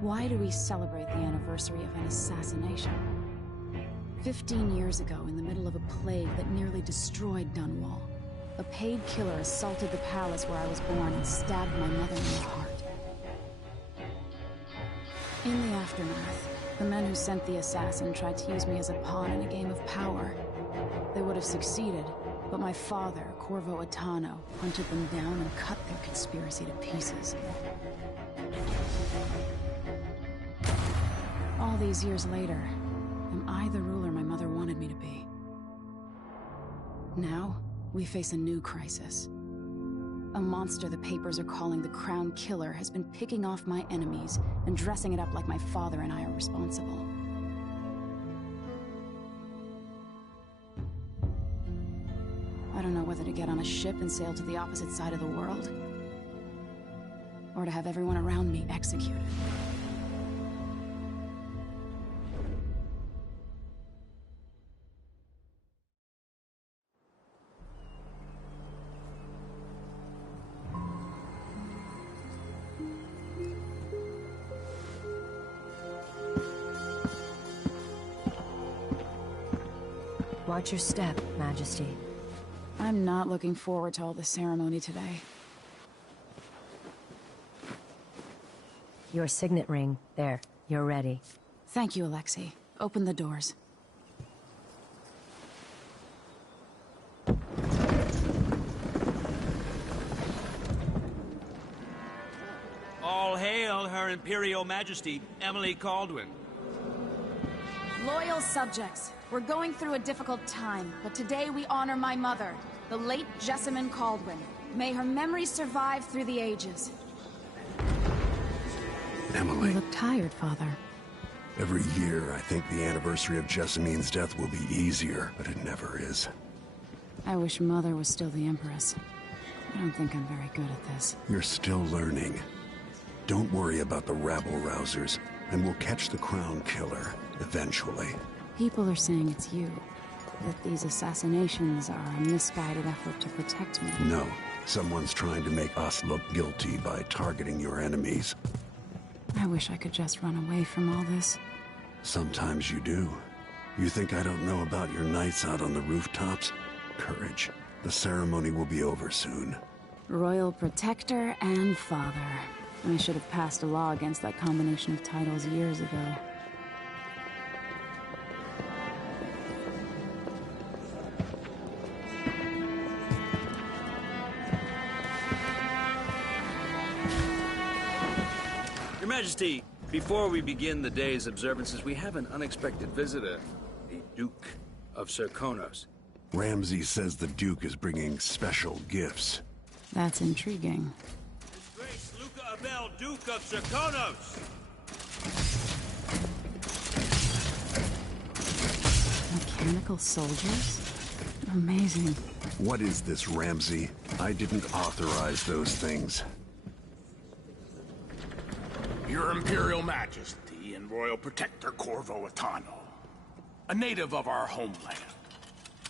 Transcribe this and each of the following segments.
Why do we celebrate the anniversary of an assassination? 15 years ago, in the middle of a plague that nearly destroyed Dunwall, a paid killer assaulted the palace where I was born and stabbed my mother in the heart. In the aftermath, the men who sent the assassin tried to use me as a pawn in a game of power. They would have succeeded, but my father, Corvo Attano, hunted them down and cut their conspiracy to pieces. All these years later, am I the ruler my mother wanted me to be? Now, we face a new crisis. A monster the papers are calling the Crown Killer has been picking off my enemies and dressing it up like my father and I are responsible. I don't know whether to get on a ship and sail to the opposite side of the world, or to have everyone around me executed. Watch your step, Majesty. I'm not looking forward to all the ceremony today. Your signet ring. There, you're ready. Thank you, Alexei. Open the doors. All hail Her Imperial Majesty, Emily Caldwin. Loyal subjects, we're going through a difficult time, but today we honor my mother, the late Jessamine Caldwin. May her memory survive through the ages. Emily. You look tired, Father. Every year, I think the anniversary of Jessamine's death will be easier, but it never is. I wish Mother was still the Empress. I don't think I'm very good at this. You're still learning. Don't worry about the rabble-rousers, and we'll catch the Crown Killer, eventually. People are saying it's you. That these assassinations are a misguided effort to protect me. No. Someone's trying to make us look guilty by targeting your enemies. I wish I could just run away from all this. Sometimes you do. You think I don't know about your nights out on the rooftops? Courage. The ceremony will be over soon. Royal Protector and Father. I should have passed a law against that combination of titles years ago. Your Majesty, before we begin the day's observances, we have an unexpected visitor, the Duke of Serkonos. Ramsay says the Duke is bringing special gifts. That's intriguing. His Grace Luca Abel, Duke of Serkonos! Mechanical soldiers? Amazing. What is this, Ramsay? I didn't authorize those things. Your Imperial Majesty and Royal Protector Corvo Attano, a native of our homeland.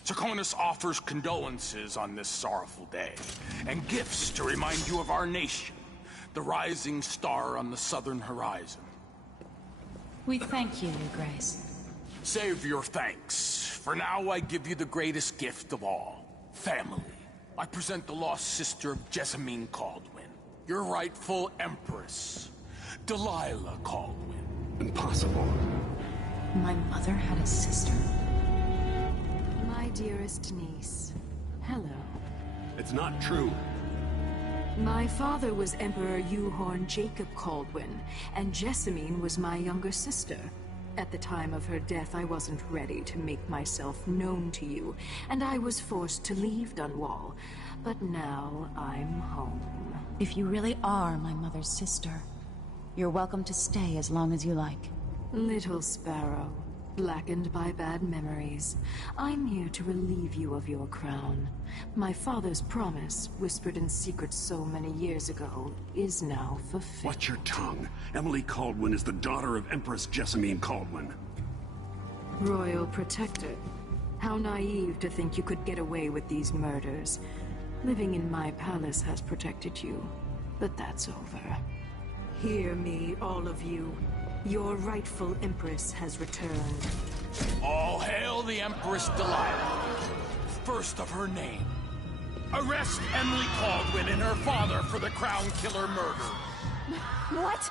Serkonos offers condolences on this sorrowful day, and gifts to remind you of our nation, the rising star on the southern horizon. We thank you, Your Grace. Save your thanks. For now, I give you the greatest gift of all, family. I present the lost sister of Jessamine Caldwin, your rightful Empress, Delilah Caldwin. Impossible. My mother had a sister? My dearest niece, hello. It's not true. My father was Emperor Euhorn Jacob Caldwin, and Jessamine was my younger sister. At the time of her death, I wasn't ready to make myself known to you, and I was forced to leave Dunwall. But now I'm home. If you really are my mother's sister, you're welcome to stay as long as you like. Little sparrow, blackened by bad memories, I'm here to relieve you of your crown. My father's promise, whispered in secret so many years ago, is now fulfilled. Watch your tongue. Emily Caldwin is the daughter of Empress Jessamine Caldwin. Royal Protector, how naive to think you could get away with these murders. Living in my palace has protected you, but that's over. Hear me, all of you. Your rightful Empress has returned. All hail the Empress Delilah, first of her name. Arrest Emily Caldwin and her father for the Crown Killer murder. What?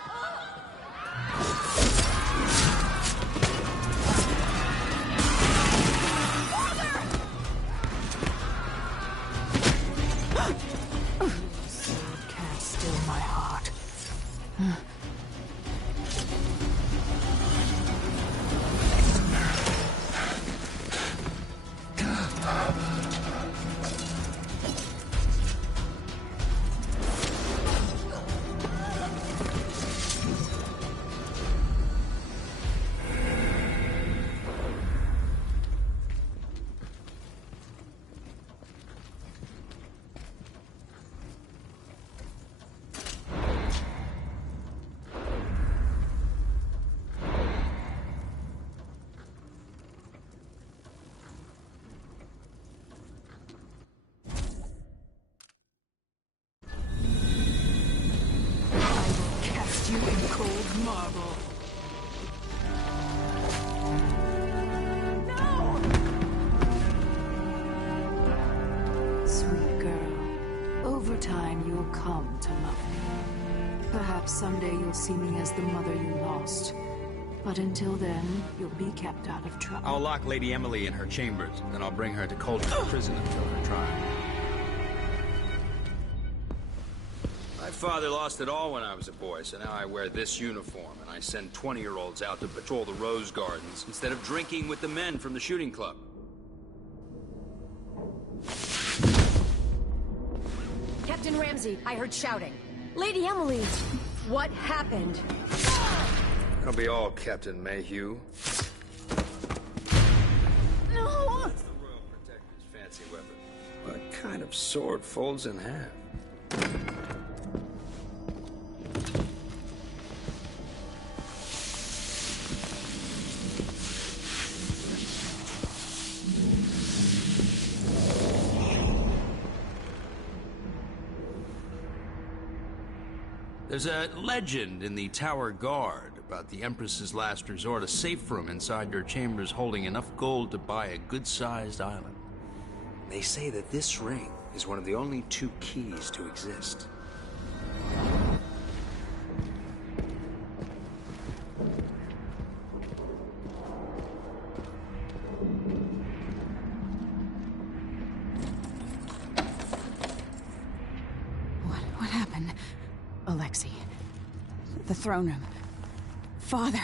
Sword can't still my heart. You in cold marble. No! Sweet girl, over time you'll come to love me. Perhaps someday you'll see me as the mother you lost. But until then, you'll be kept out of trouble. I'll lock Lady Emily in her chambers, then I'll bring her to Cauldron prison until her trial. My father lost it all when I was a boy, so now I wear this uniform, and I send 20-year-olds out to patrol the rose gardens instead of drinking with the men from the shooting club. Captain Ramsey, I heard shouting. Lady Emily, what happened? That'll be all, Captain Mayhew. No! That's the Royal Protector's fancy weapon. What kind of sword folds in half? There's a legend in the Tower Guard about the Empress's last resort, a safe room inside your chambers holding enough gold to buy a good-sized island. They say that this ring is one of the only 2 keys to exist. What happened? Alexei. The throne room. Father.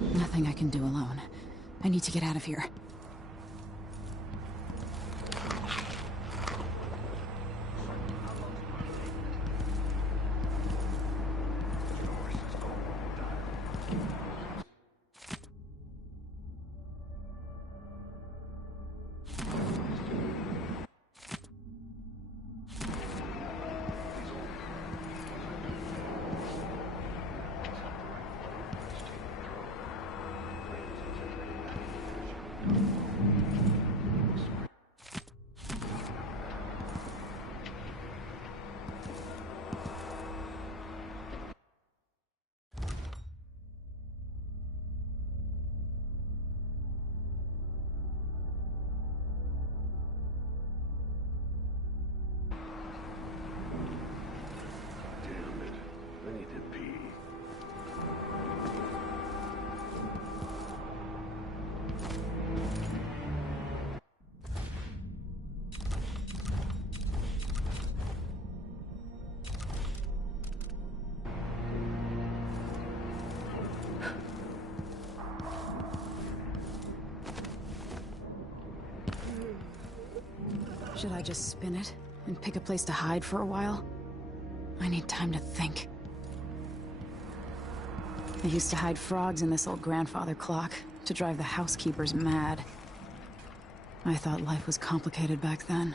Nothing I can do alone. I need to get out of here. Damn it. I need to pee. Should I just spin it and pick a place to hide for a while? I need time to think. I used to hide frogs in this old grandfather clock to drive the housekeepers mad. I thought life was complicated back then.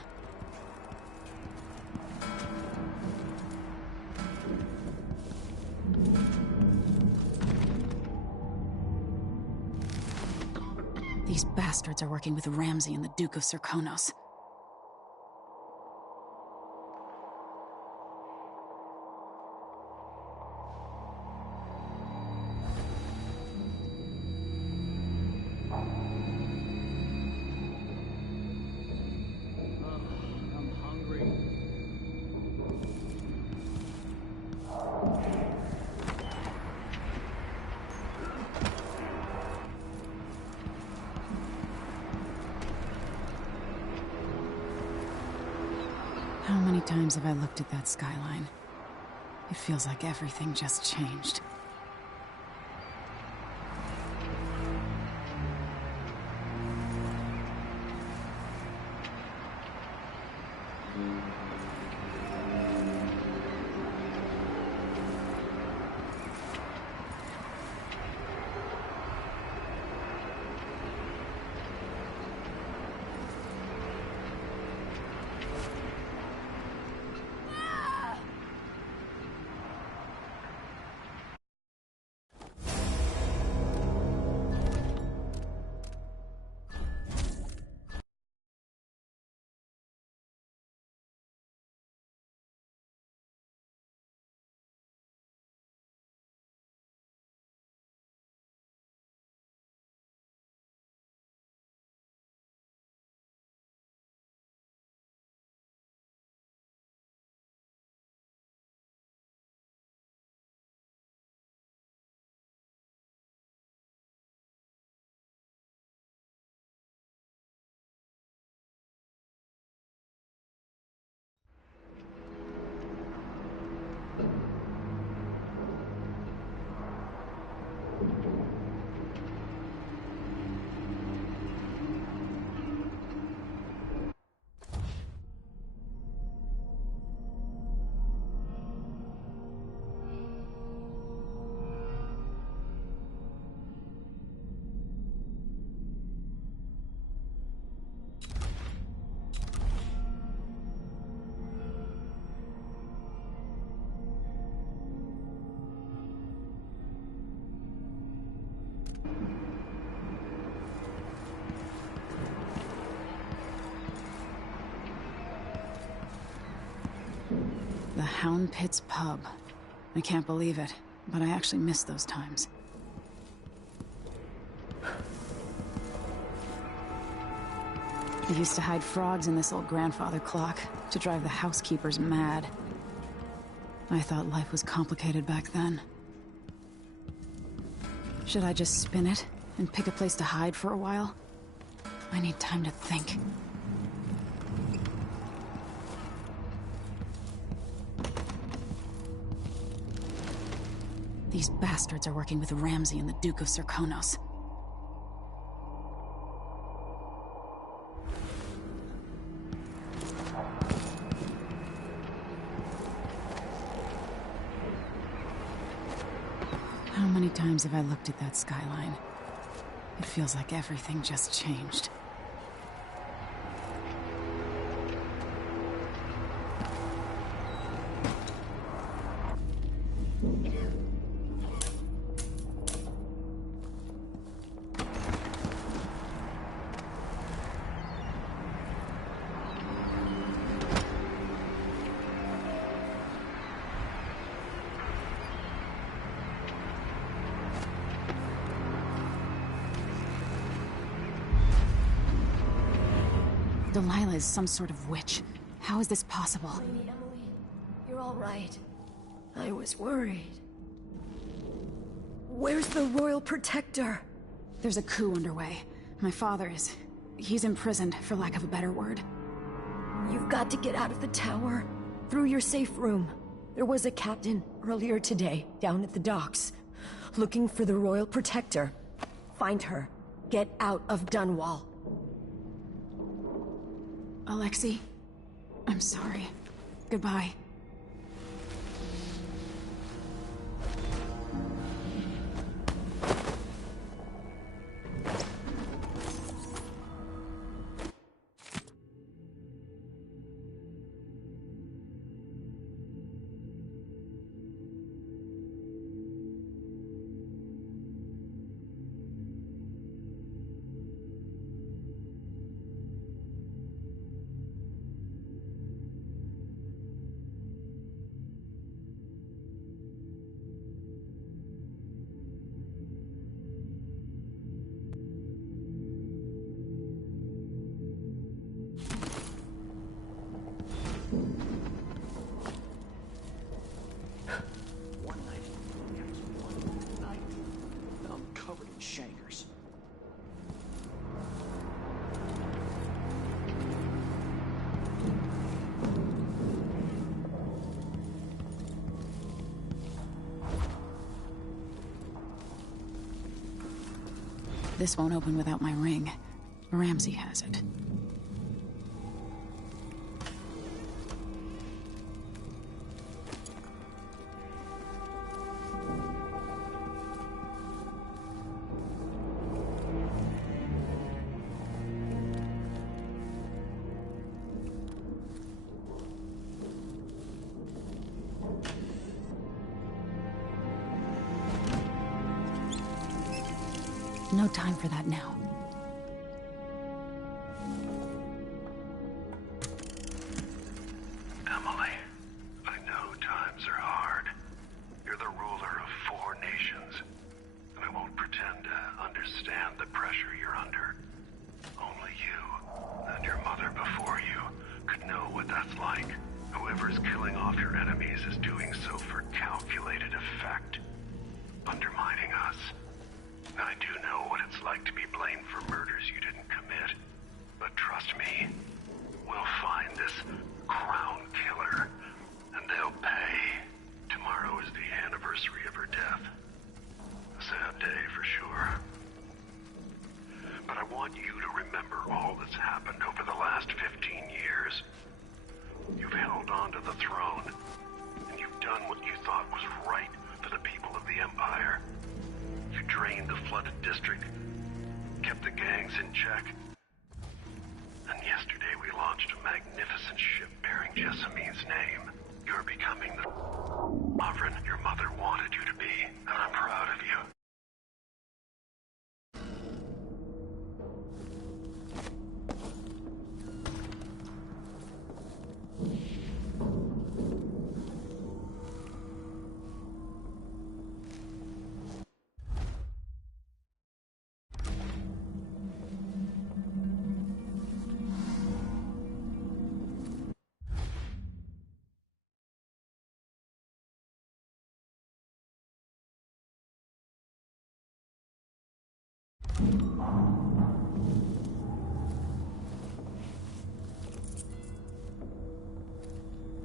These bastards are working with Ramsey and the Duke of Serkonos. I'm hungry. How many times have I looked at that skyline? It feels like everything just changed. The Hound Pits pub. I can't believe it, but I actually miss those times. I used to hide frogs in this old grandfather clock to drive the housekeepers mad. I thought life was complicated back then. Should I just spin it and pick a place to hide for a while? I need time to think. These bastards are working with Ramsey and the Duke of Serkonos. How many times have I looked at that skyline? It feels like everything just changed. Delilah is some sort of witch. How is this possible? Lady Emily, you're all right. I was worried. Where's the Royal Protector? There's a coup underway. My father is... he's imprisoned, for lack of a better word. You've got to get out of the tower. Through your safe room. There was a captain earlier today, down at the docks. Looking for the Royal Protector. Find her. Get out of Dunwall. Alexei, I'm sorry. Goodbye. This won't open without my ring. Ramsey has it. No time for that now. Emily, I know times are hard. You're the ruler of 4 nations, and I won't pretend to understand the pressure you're under. Only you, and your mother before you, could know what that's like. Whoever's killing off your enemies is doing so for calculated effect, undermining us. I do know what it's like to be blamed for murders you didn't commit. But trust me, we'll find this crown killer, and they'll pay. Tomorrow is the anniversary of her death. A sad day for sure. But I want you to remember all that's happened over the last 15 years. You've held on to the throne, and you've done what you thought was right for the people of the Empire. You drained the flooded district, kept the gangs in check. And yesterday we launched a magnificent ship bearing Jessamine's name. You're becoming the sovereign your mother wanted you to be, and I'm proud of you.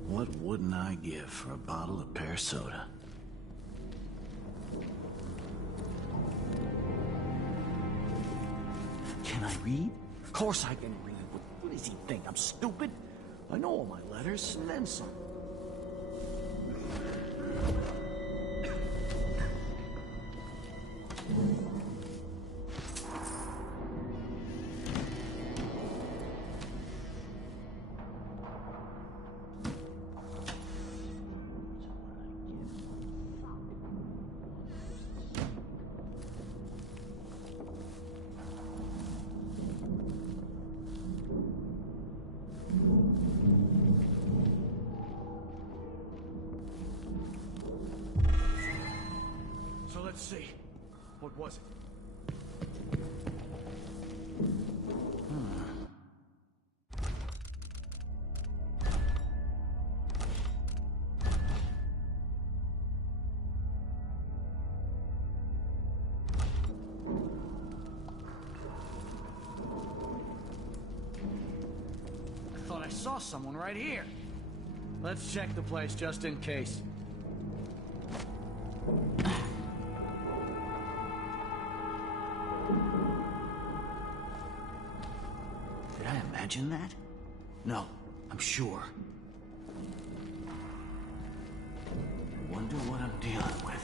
What wouldn't I give for a bottle of pear soda? Can I read? Of course I can read. What does he think? I'm stupid? I know all my letters, and then some. So let's see. What was it? I thought I saw someone right here. Let's check the place just in case. Did I imagine that? No, I'm sure. Wonder what I'm dealing with.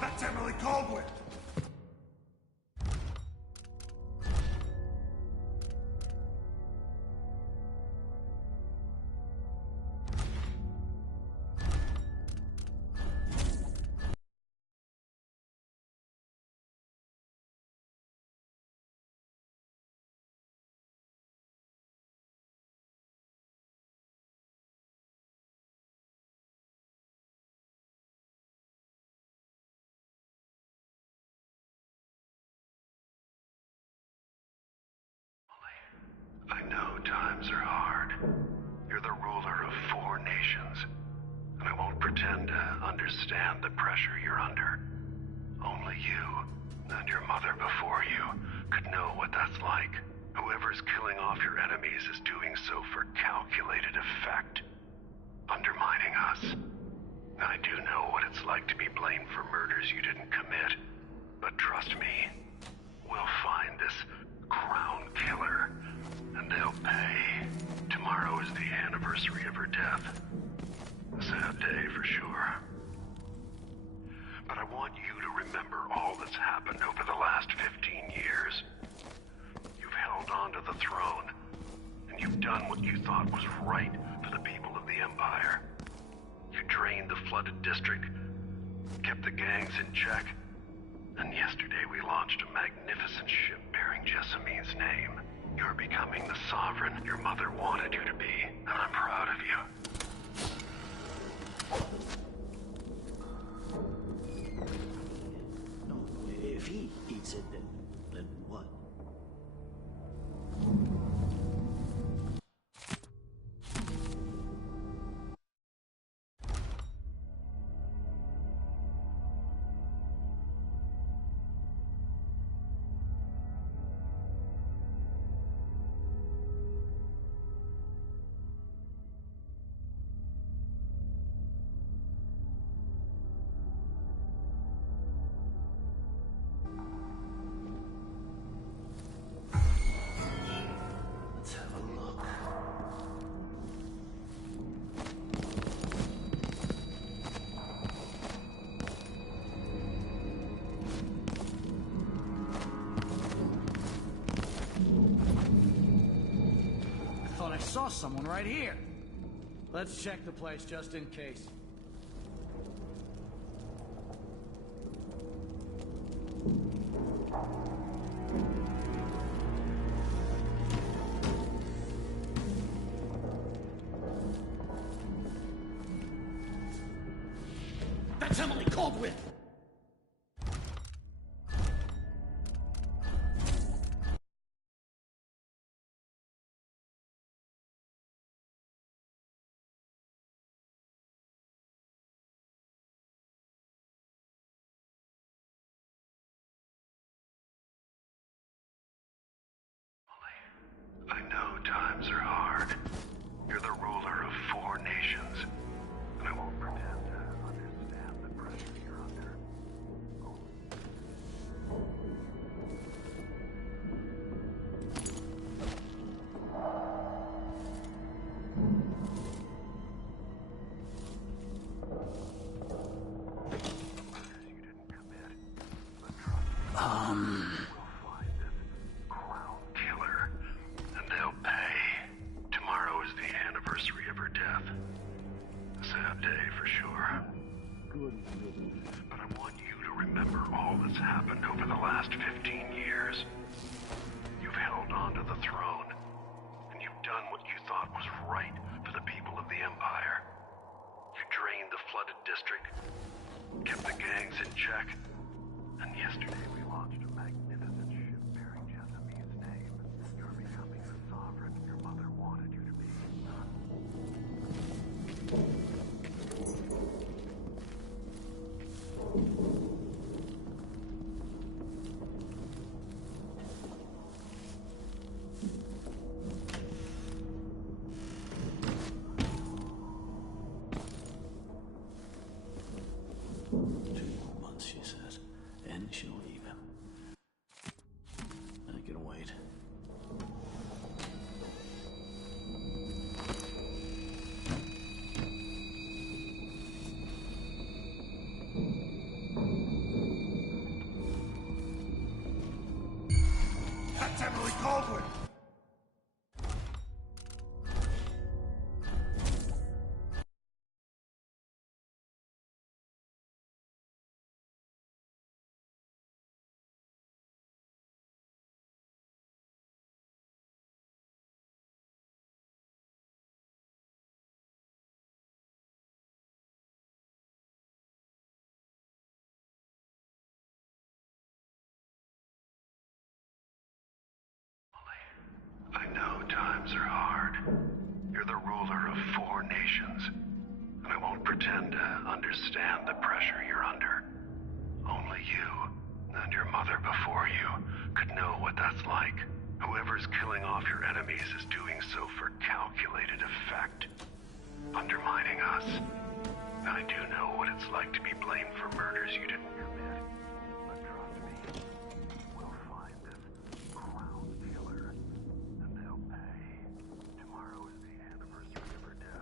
That's Emily Caldwell! I know times are hard. You're the ruler of 4 nations, and I won't pretend to understand the pressure you're under. Only you, and your mother before you, could know what that's like. Whoever's killing off your enemies is doing so for calculated effect, undermining us. I do know what it's like to be blamed for murders you didn't commit, but trust me, anniversary of her death. A sad day for sure. But I want you to remember all that's happened over the last 15 years. You've held on to the throne, and you've done what you thought was right for the people of the Empire. You drained the flooded district, kept the gangs in check, and yesterday we launched a magnificent ship bearing Jessamine's name. You're becoming the sovereign your mother wanted you to be, and I'm proud of you. No, if he eats it, then what? Let's have a look. I thought I saw someone right here. Let's check the place just in case. That's Emily Caldwell! I know times are hard. You're the ruler of 4 nations, and I won't pretend to understand the pressure you're under. You didn't commit, but trust me, we'll find this crown killer, and they'll pay. Tomorrow is the anniversary of her death. A sad day for sure. But I want you to remember all that's happened over the last 15 years. You've held on to the throne, and you've done what you thought was right for the people of the Empire. You drained the flooded district, kept the gangs in check, and yesterday we launched a magnificent ship bearing Jessamine's name. You're becoming the sovereign your mother wanted you to be. Months, she says. And she'll leave him. I can wait. That's Emily Caldwell! I know times are hard. You're the ruler of 4 nations, and I won't pretend to understand the pressure you're under. Only you, and your mother before you, could know what that's like. Whoever's killing off your enemies is doing so for calculated effect, undermining us. I do know what it's like to be blamed for murders you didn't commit. But trust me, we'll find this crown killer, and they'll pay. Tomorrow is the anniversary of her death.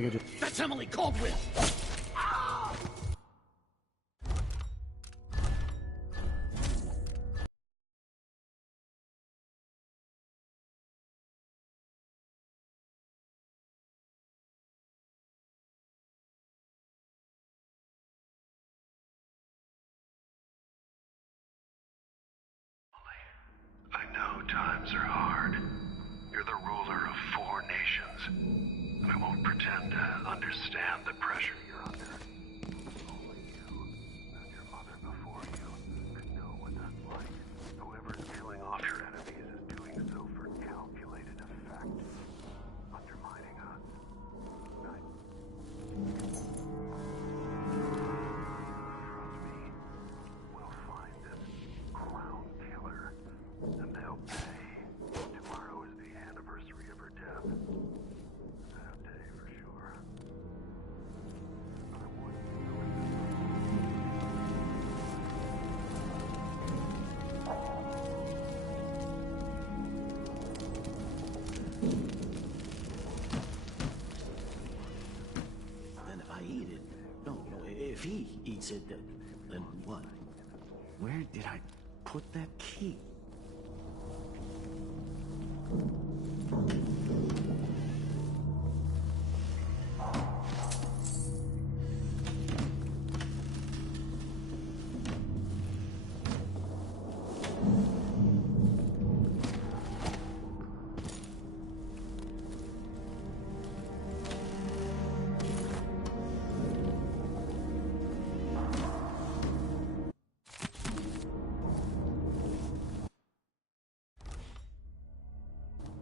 think I just... That's Emily Caldwell! I know times are hard. You're the ruler of 4 nations, and I won't pretend to understand the pressure you're under. Only you and your mother before you could know what that's like. Whoever's killing off your enemies is doing so for calculated effect, undermining us. Trust me, we'll find this clown killer, and they'll pay. Tomorrow is the anniversary of her death. Sad day for sure. I want you to know And if I eat it... No, if he eats it, then what? Where did I put that key?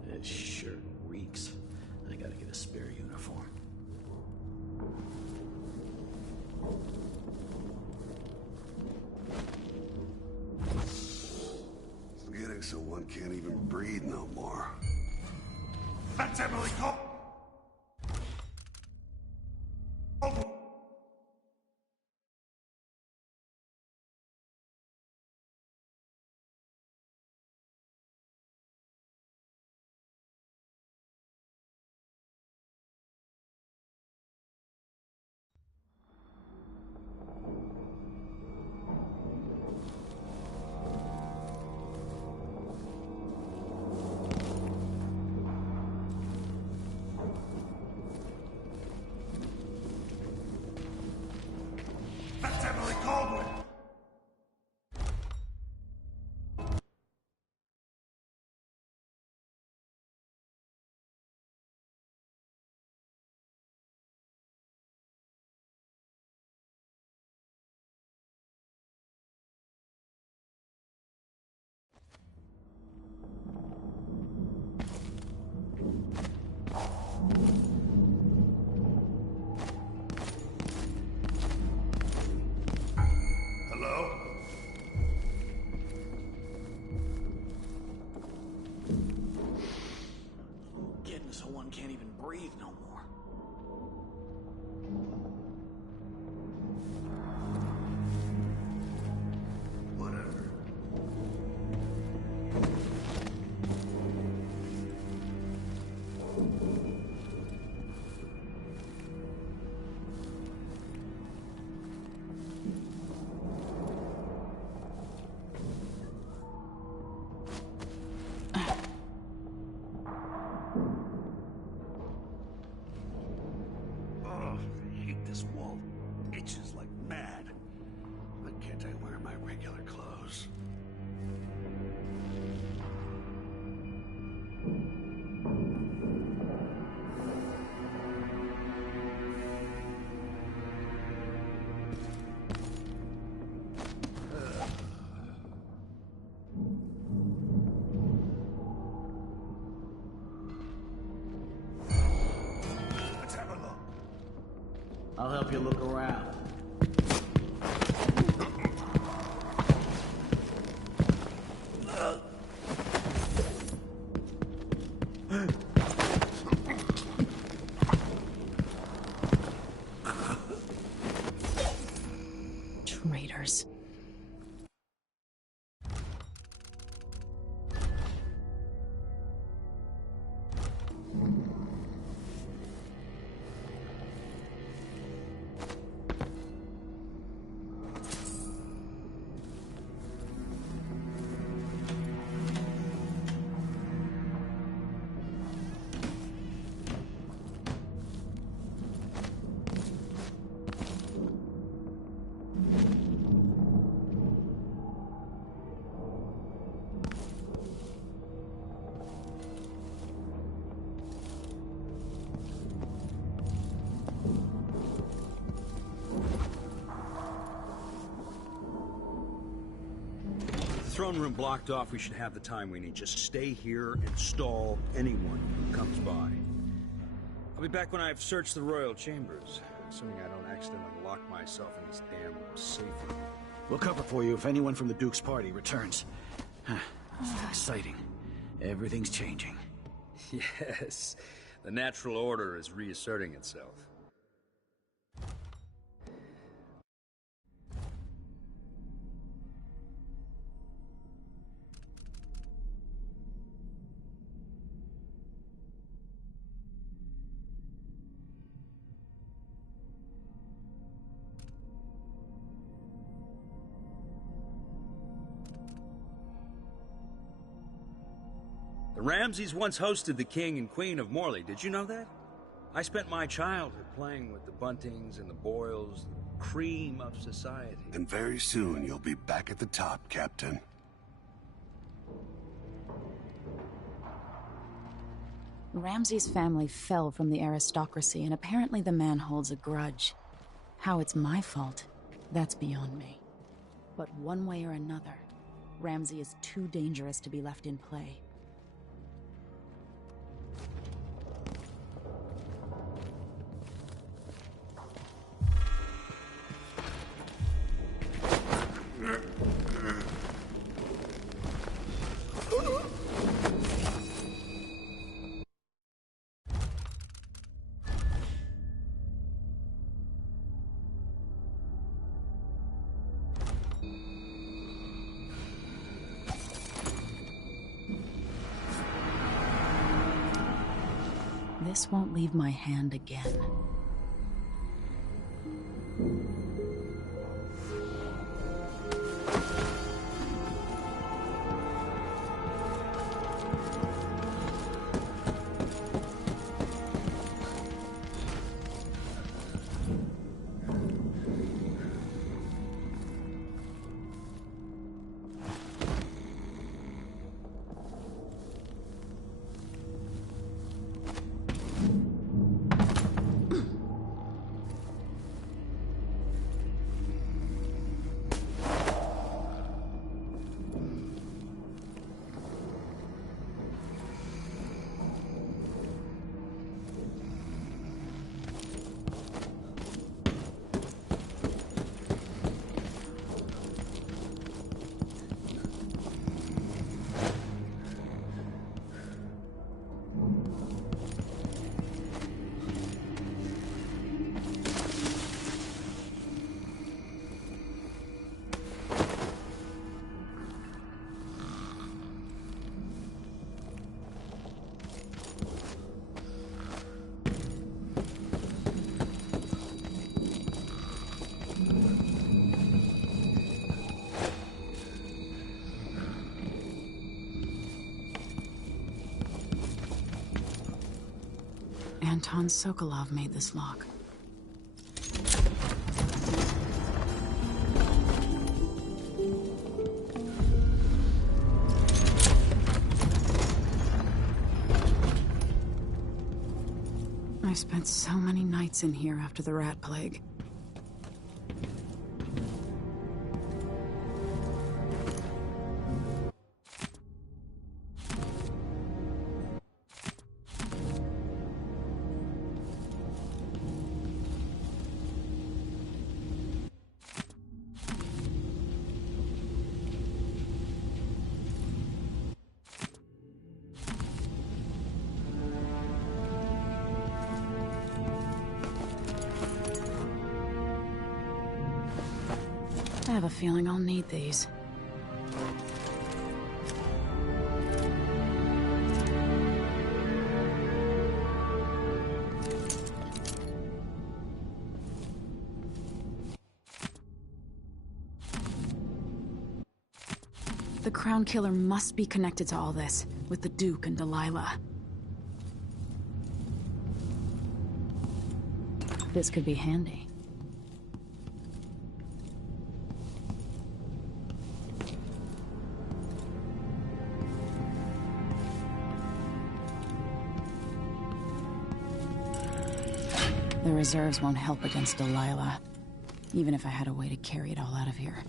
This shirt reeks. I gotta get a spare uniform. it's getting so one can't even breathe no more. That's Emily Caldwell! That's Emily Caldwell! Hello? Getting so one can't even breathe no more. Whatever. Oh, I hate this wall. Itches like mad. Why can't I wear my regular clothes? Let's have a look. I'll help you look around. Traitors. throne room blocked off, we should have the time we need. Just stay here and stall anyone who comes by. I'll be back when I've searched the royal chambers, assuming I don't accidentally lock myself in this damn safe room. We'll cover for you if anyone from the Duke's party returns. Exciting. Everything's changing. Yes, the natural order is reasserting itself. The Ramseys once hosted the King and Queen of Morley. Did you know that? I spent my childhood playing with the Buntings and the Boyles, the cream of society. And very soon you'll be back at the top, Captain. Ramsey's family fell from the aristocracy, and apparently the man holds a grudge. How it's my fault, that's beyond me. But one way or another, Ramsey is too dangerous to be left in play. This won't leave my hand again. Anton Sokolov made this lock. I spent so many nights in here after the rat plague. I have a feeling I'll need these. The Crown Killer must be connected to all this, with the Duke and Delilah. This could be handy. The reserves won't help against Delilah, even if I had a way to carry it all out of here.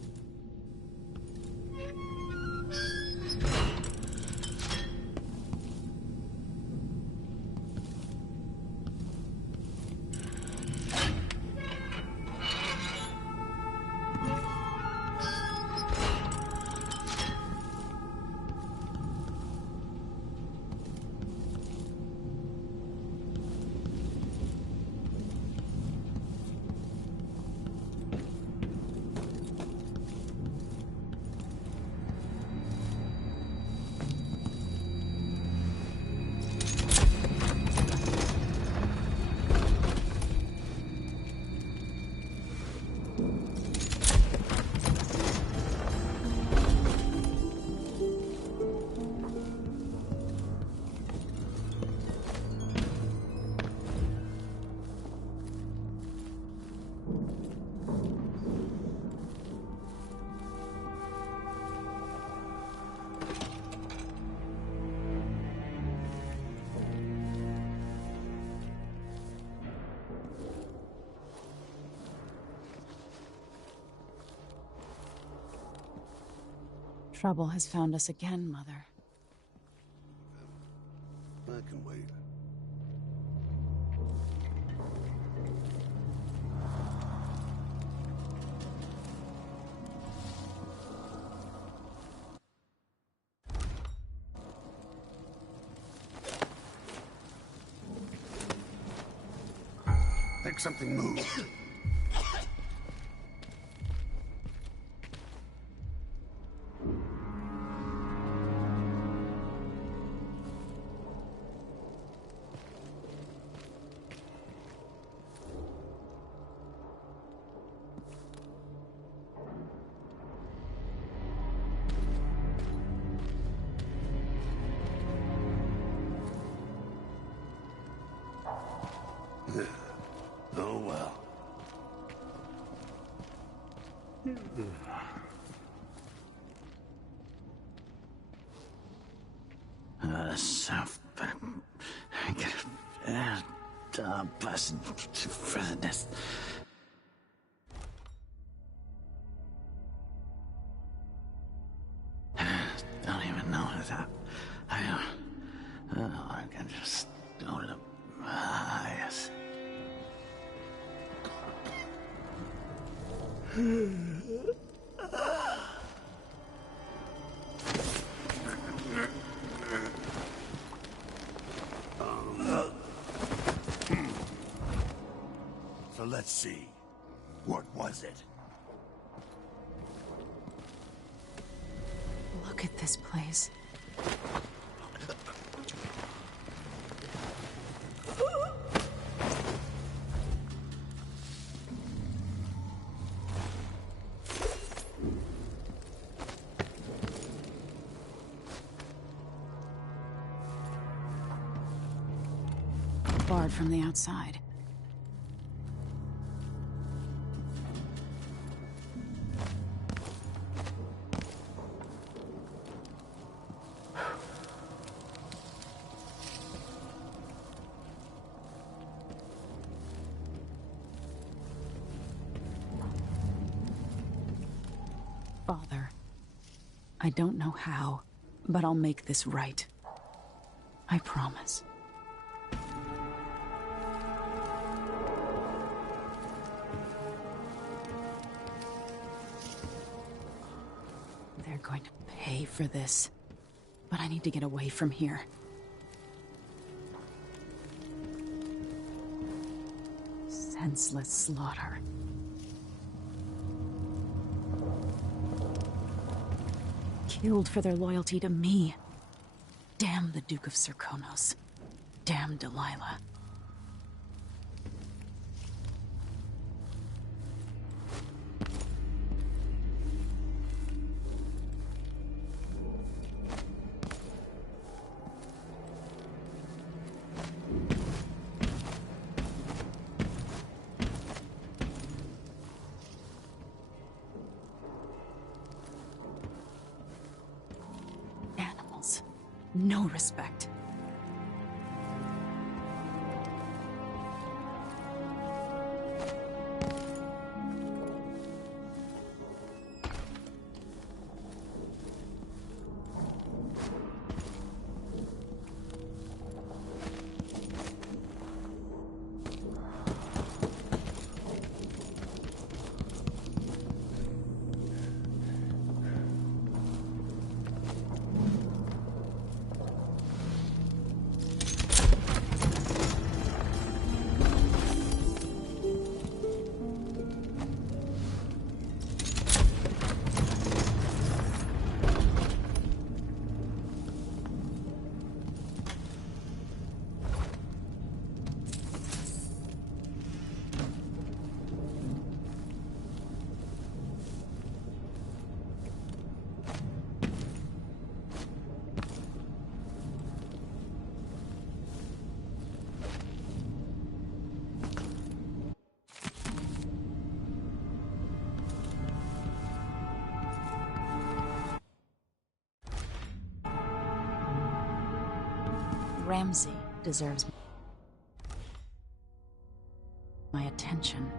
Trouble has found us again, Mother. I can wait. Think something moved. Oh well. South, but I get a bus for the nest. Don't even know that. I can just go to the. Yes. So let's see. What was it? Look at this place. Barred from the outside. Father, I don't know how, but I'll make this right. I promise. They're going to pay for this, but I need to get away from here. Senseless slaughter. Killed for their loyalty to me. Damn the Duke of Serkonos. Damn Delilah. Animals. No respect. Ramsey deserves my attention.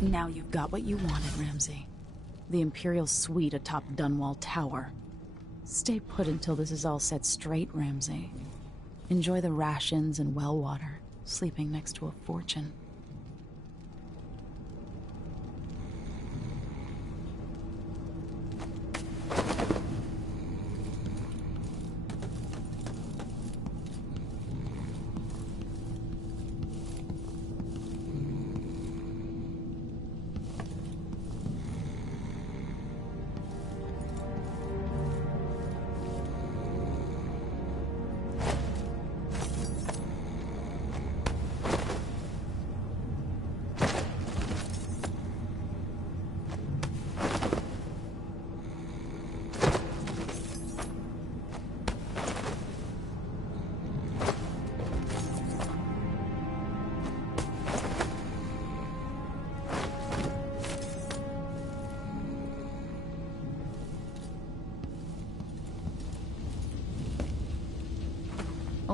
Now you've got what you wanted, Ramsey. The Imperial suite atop Dunwall Tower. Stay put until this is all set straight, Ramsey. Enjoy the rations and well water, sleeping next to a fortune.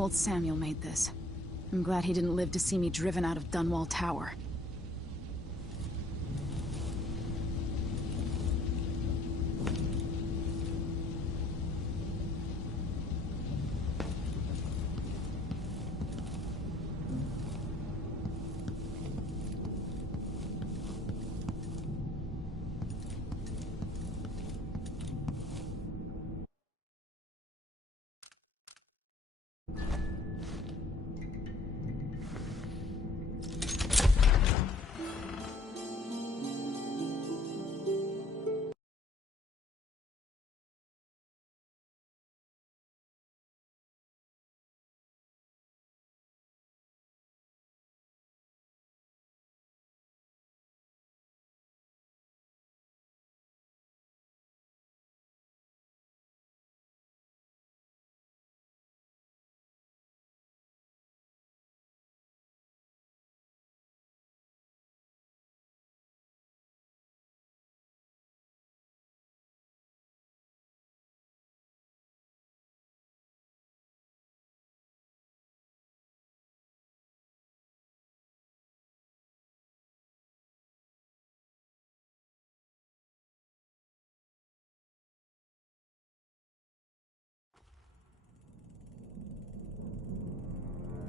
Old Samuel made this. I'm glad he didn't live to see me driven out of Dunwall Tower.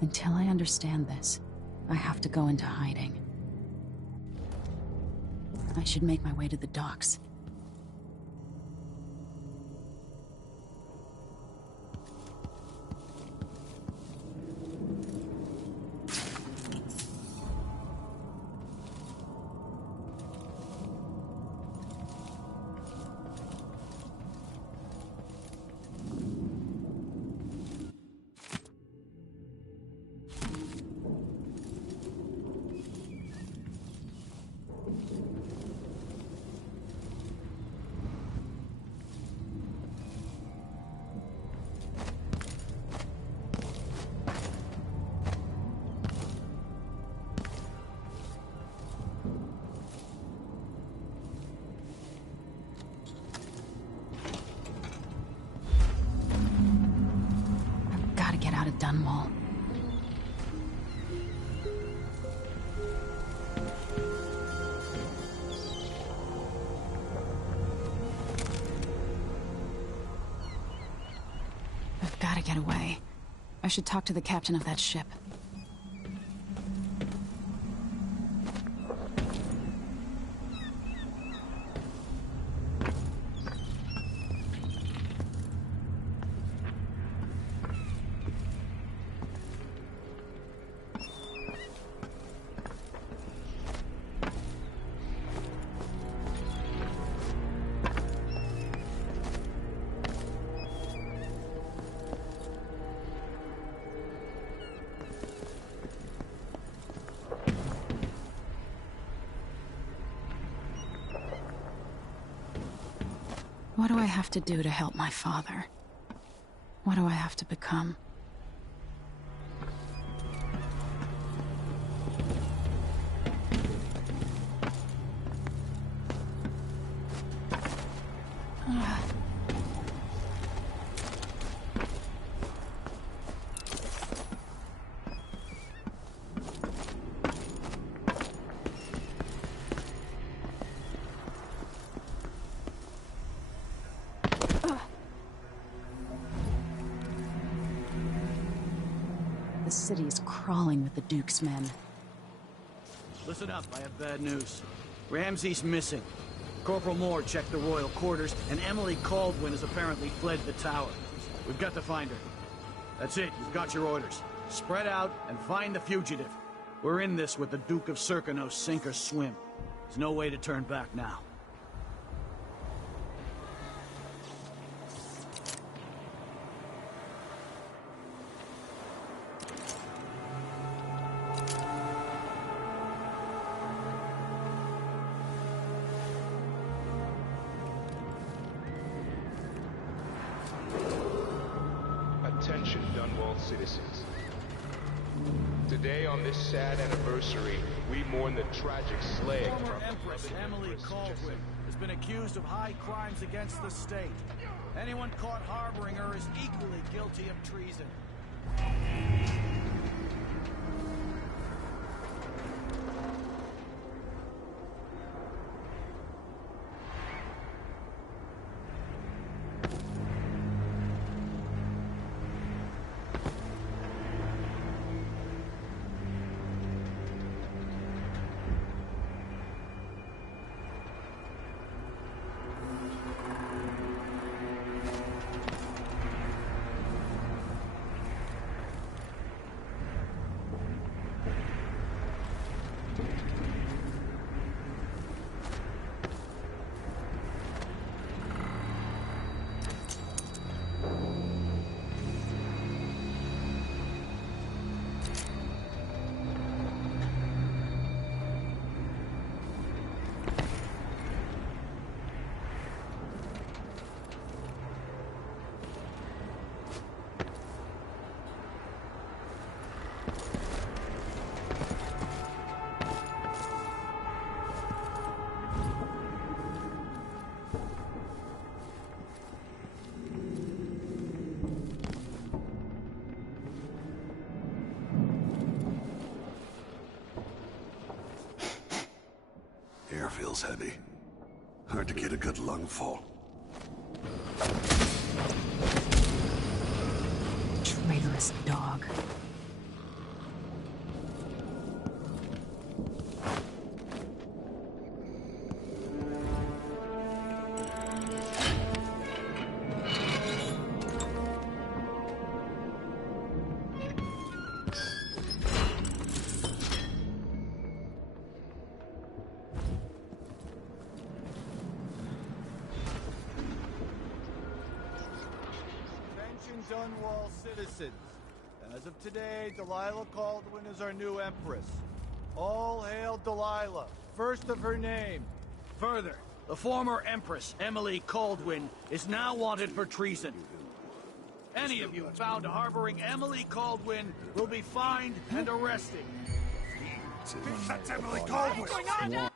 Until I understand this, I have to go into hiding. I should make my way to the docks. Dunwall. I've got to get away. I should talk to the captain of that ship. What do I have to do to help my father? What do I have to become? The city is crawling with the Duke's men. Listen up, I have bad news. Ramsey's missing. Corporal Moore checked the royal quarters, and Emily Caldwin has apparently fled the tower. We've got to find her. That's it, you've got your orders. Spread out and find the fugitive. We're in this with the Duke of Serkonos, sink or swim. There's no way to turn back now. Attention, Dunwall citizens. Today, on this sad anniversary, we mourn the tragic slaying of Former our Empress beloved Emily Empress Caldwin Jessamine. has been accused of high crimes against the state. Anyone caught harboring her is equally guilty of treason. Air feels heavy. Hard to get a good lungful. Traitorous dog. Dunwall citizens. As of today, Delilah Caldwin is our new Empress. All hail Delilah, first of her name. Further, the former Empress, Emily Caldwin, is now wanted for treason. Any of you found harboring Emily Caldwin will be fined and arrested. That's Emily Caldwin!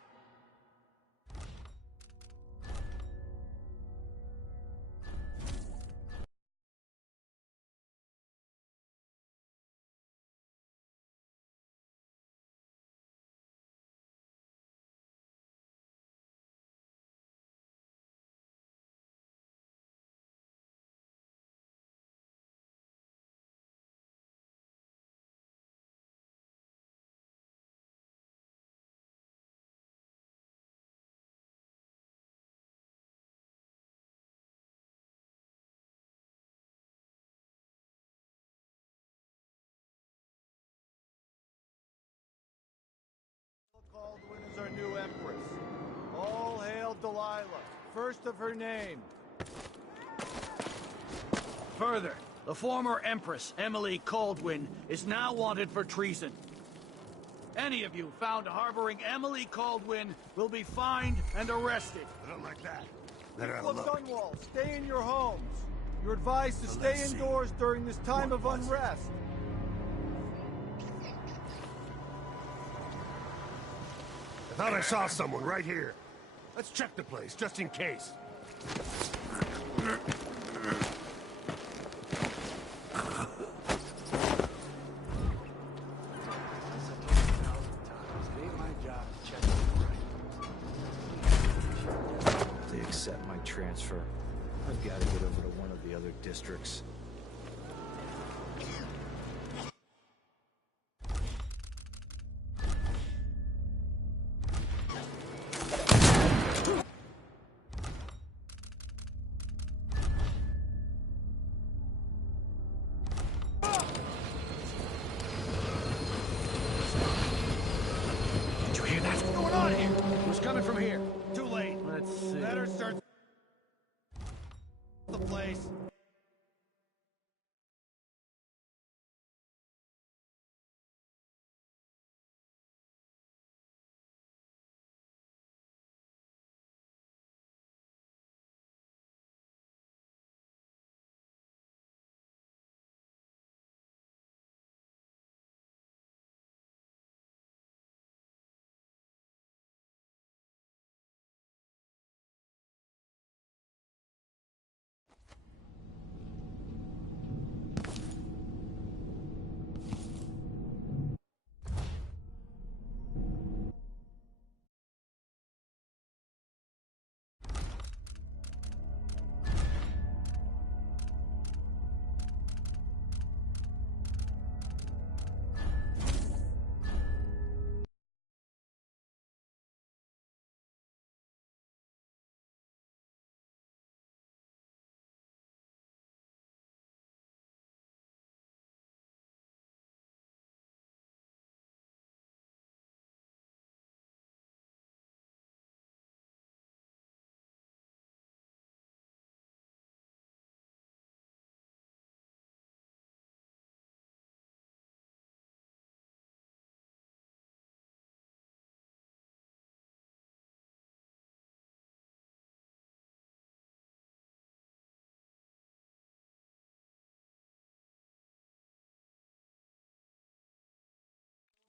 Caldwin is our new Empress. All hail Delilah, first of her name. Further, the former Empress, Emily Caldwin, is now wanted for treason. Any of you found harboring Emily Caldwin will be fined and arrested. I don't like that. Let her have a Look, look. Dunwall, stay in your homes. You're advised to stay indoors during this time of unrest. I thought I saw someone right here. Let's check the place, just in case. They accept my transfer. I've got to get over to one of the other districts. Did you hear that? What's going on here? Who's coming from here? Too late. Let's see. Better start the place.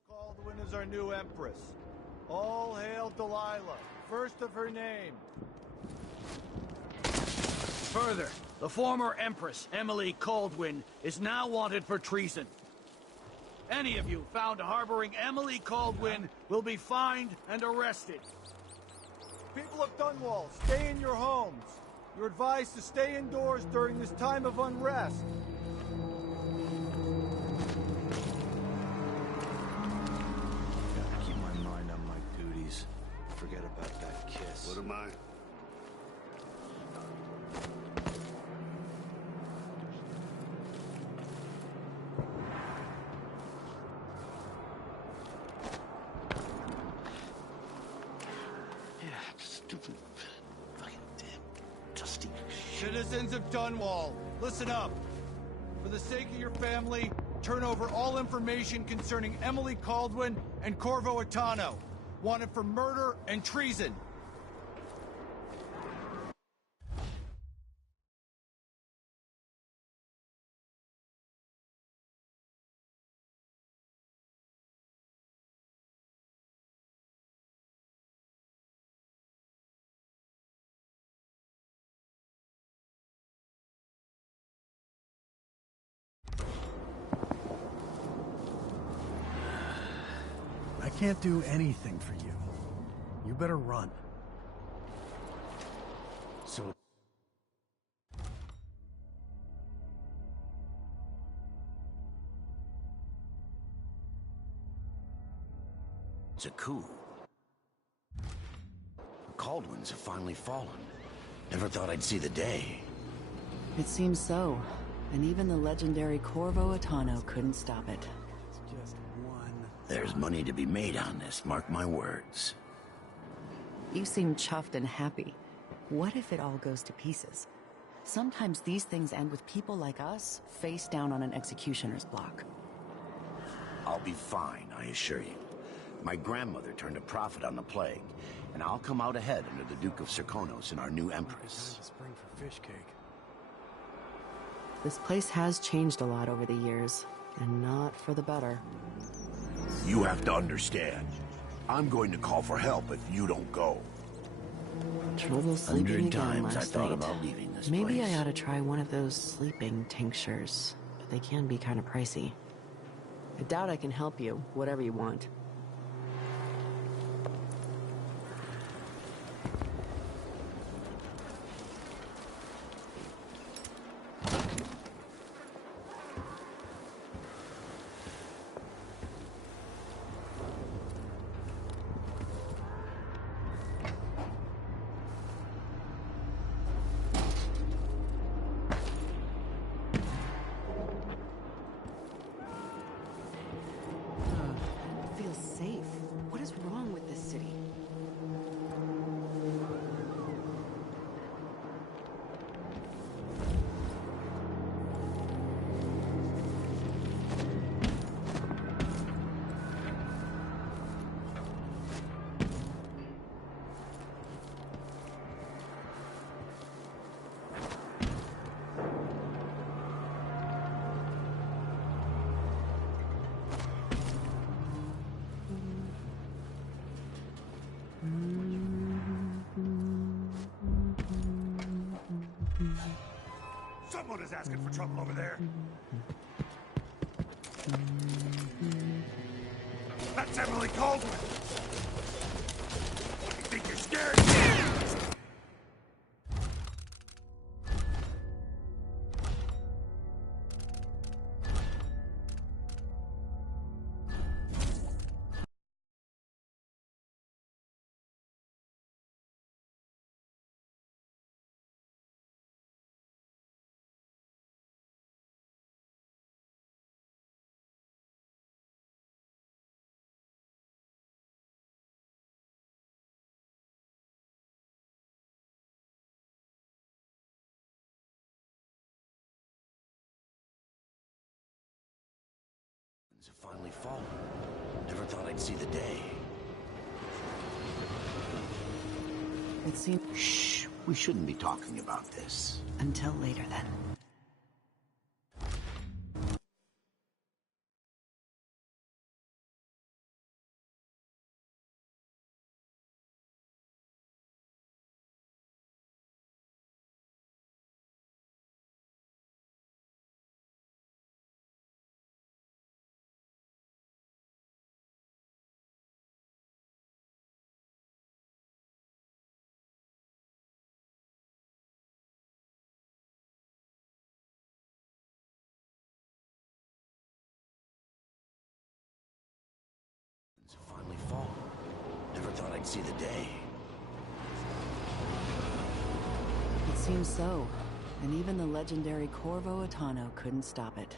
Caldwin is our new Empress. All hail Delilah, first of her name. Further, the former Empress, Emily Caldwin, is now wanted for treason. Any of you found harboring Emily Caldwin will be fined and arrested. People of Dunwall, stay in your homes. You're advised to stay indoors during this time of unrest. Gotta keep my mind on my duties. Forget about that kiss. What am I? Yeah, stupid, fucking damn dusty shit. Citizens of Dunwall, listen up. the sake of your family, turn over all information concerning Emily Caldwin and Corvo Atano, wanted for murder and treason. I can't do anything for you. You better run. So... It's a coup. The Caldwins have finally fallen. Never thought I'd see the day. It seems so. And even the legendary Corvo Atano couldn't stop it. It's just one. There's money to be made on this, mark my words. You seem chuffed and happy. What if it all goes to pieces? Sometimes these things end with people like us face down on an executioner's block. I'll be fine, I assure you. My grandmother turned a profit on the plague, and I'll come out ahead under the Duke of Serkonos and our new Empress. Spring for fish cake. This place has changed a lot over the years, and not for the better. You have to understand. I'm going to call for help if you don't go. Trouble sleeping again 100 times last I thought night. about leaving this Maybe place. I ought to try one of those sleeping tinctures, but they can be kind of pricey. I doubt I can help you, whatever you want. Safe. What is wrong with this city? Someone is asking for trouble over there. That's Emily Caldwin. You think you're scared? Have finally fallen. Never thought I'd see the day. It seems... Shh, we shouldn't be talking about this. Until later, then. Have finally fallen. Never thought I'd see the day. It seems so. And even the legendary Corvo Atano couldn't stop it.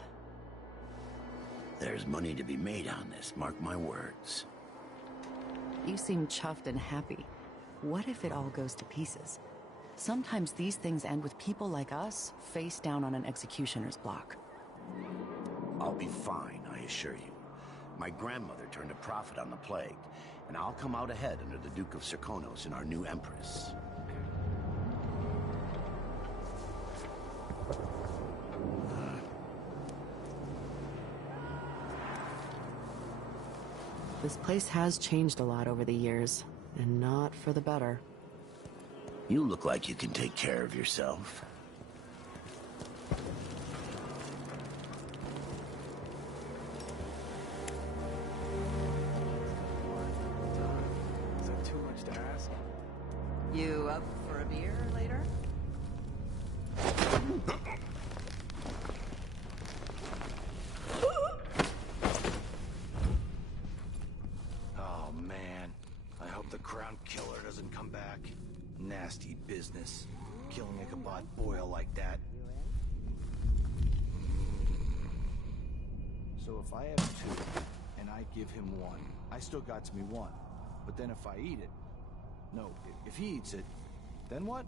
There's money to be made on this, mark my words. You seem chuffed and happy. What if it all goes to pieces? Sometimes these things end with people like us face down on an executioner's block. I'll be fine, I assure you. My grandmother turned a profit on the plague, and I'll come out ahead under the Duke of Serkonos and our new Empress. This place has changed a lot over the years, and not for the better. You look like you can take care of yourself. Is that too much to ask? You up for a beer later? Oh man, I hope the Crown Killer doesn't come back. Nasty business, killing a Kabbat boil like that. So if I have 2, and I give him 1, I still got me 1. But then if I eat it... No, if he eats it, then what?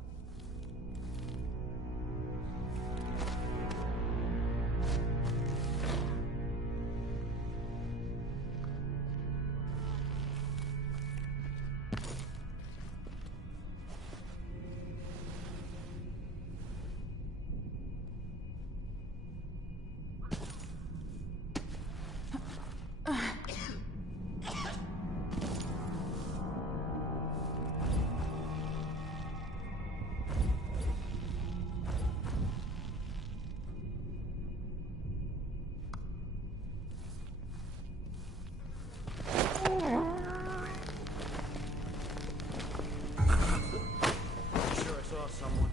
Someone.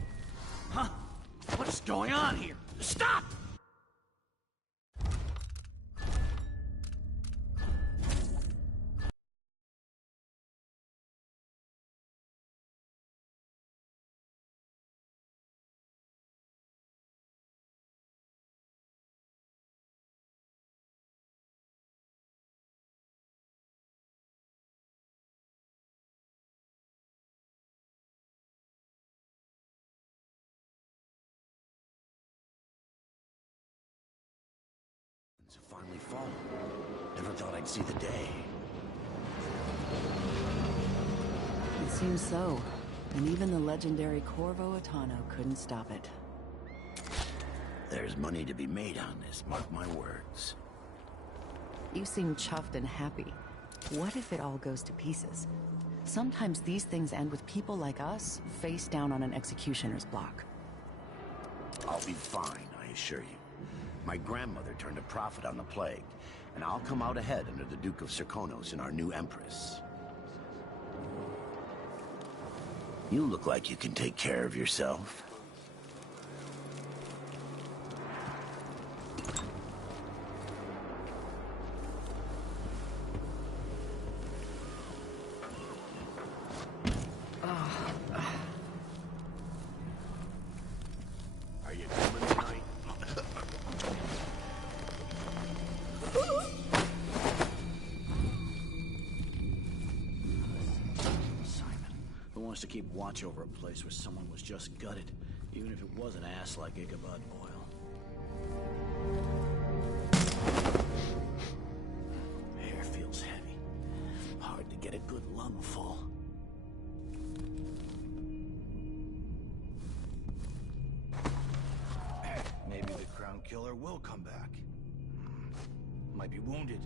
Huh? What is going on here? Stop! Finally fallen. Never thought I'd see the day. It seems so. And even the legendary Corvo Atano couldn't stop it. There's money to be made on this, mark my words. You seem chuffed and happy. What if it all goes to pieces? Sometimes these things end with people like us face down on an executioner's block. I'll be fine, I assure you. My grandmother turned a profit on the plague, and I'll come out ahead under the Duke of Serkonos and our new Empress. You look like you can take care of yourself. Are you coming tonight? Wants to keep watch over a place where someone was just gutted, even if it was an ass like Ichabod Boyle. Hair feels heavy. Hard to get a good lungful. Maybe the Crown Killer will come back. Might be wounded.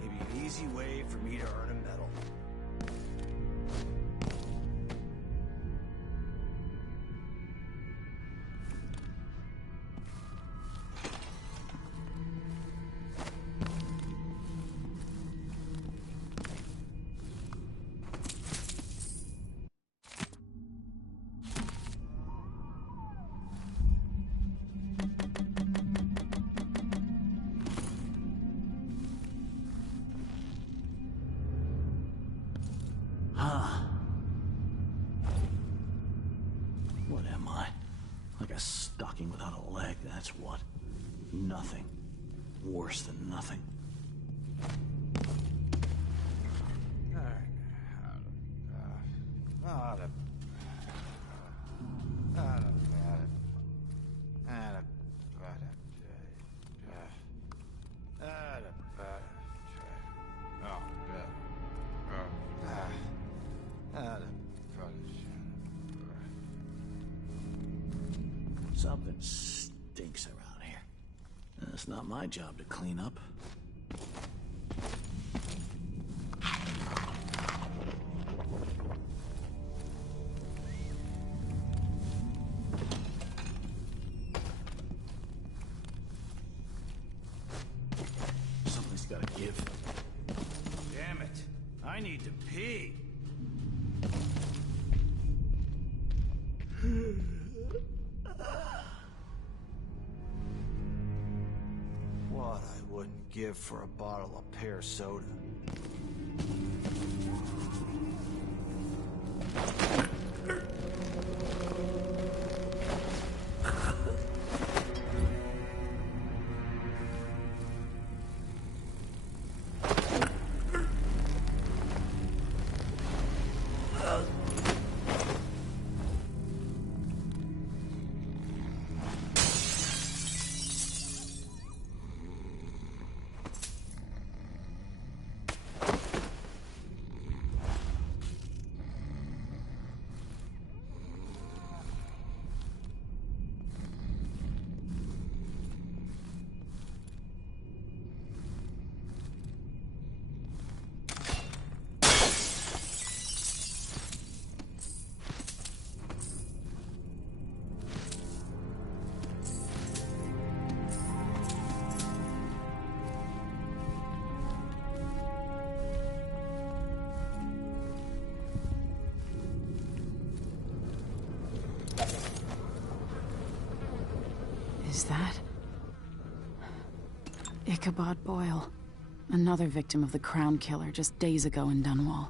Maybe an easy way for me to earn a medal. What am I? Like a stocking without a leg, that's what. Nothing. Worse than nothing. Something stinks around here. It's not my job to clean up. Something's gotta give. Damn it! I need to pee! What I wouldn't give for a bottle of pear soda. Is that... Ichabod Boyle. Another victim of the Crown Killer just days ago in Dunwall.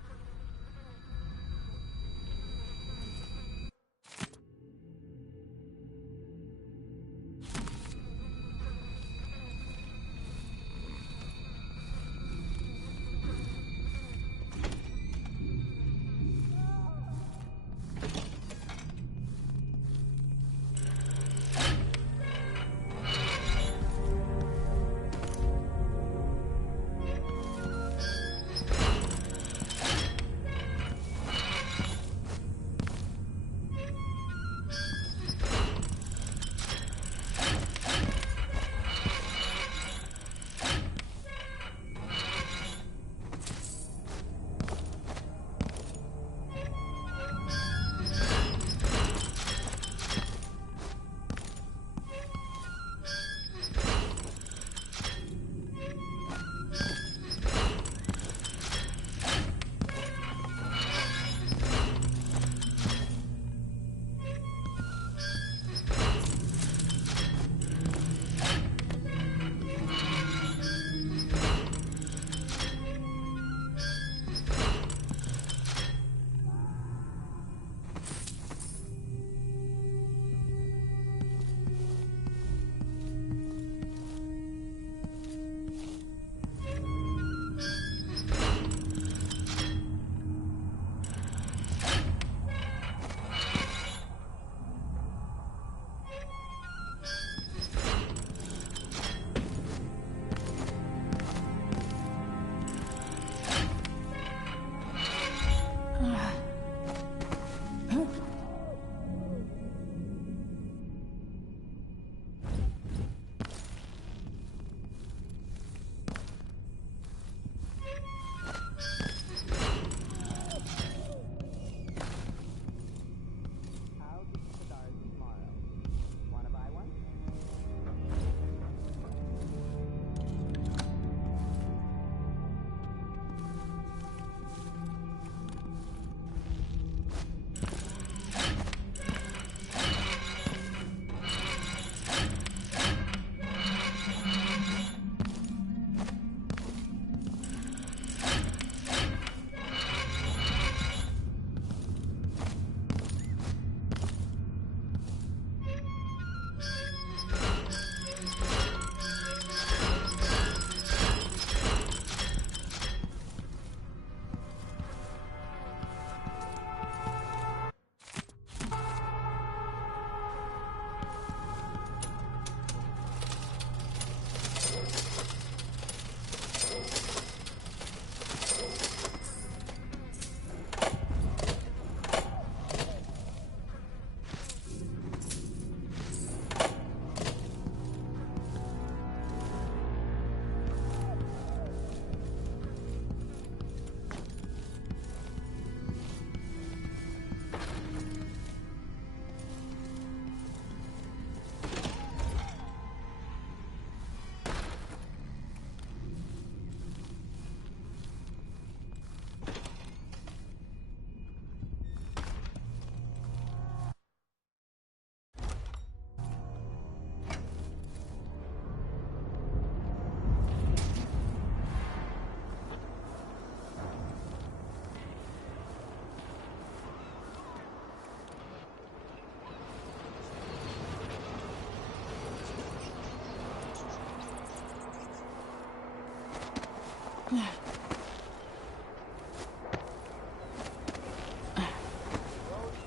Road's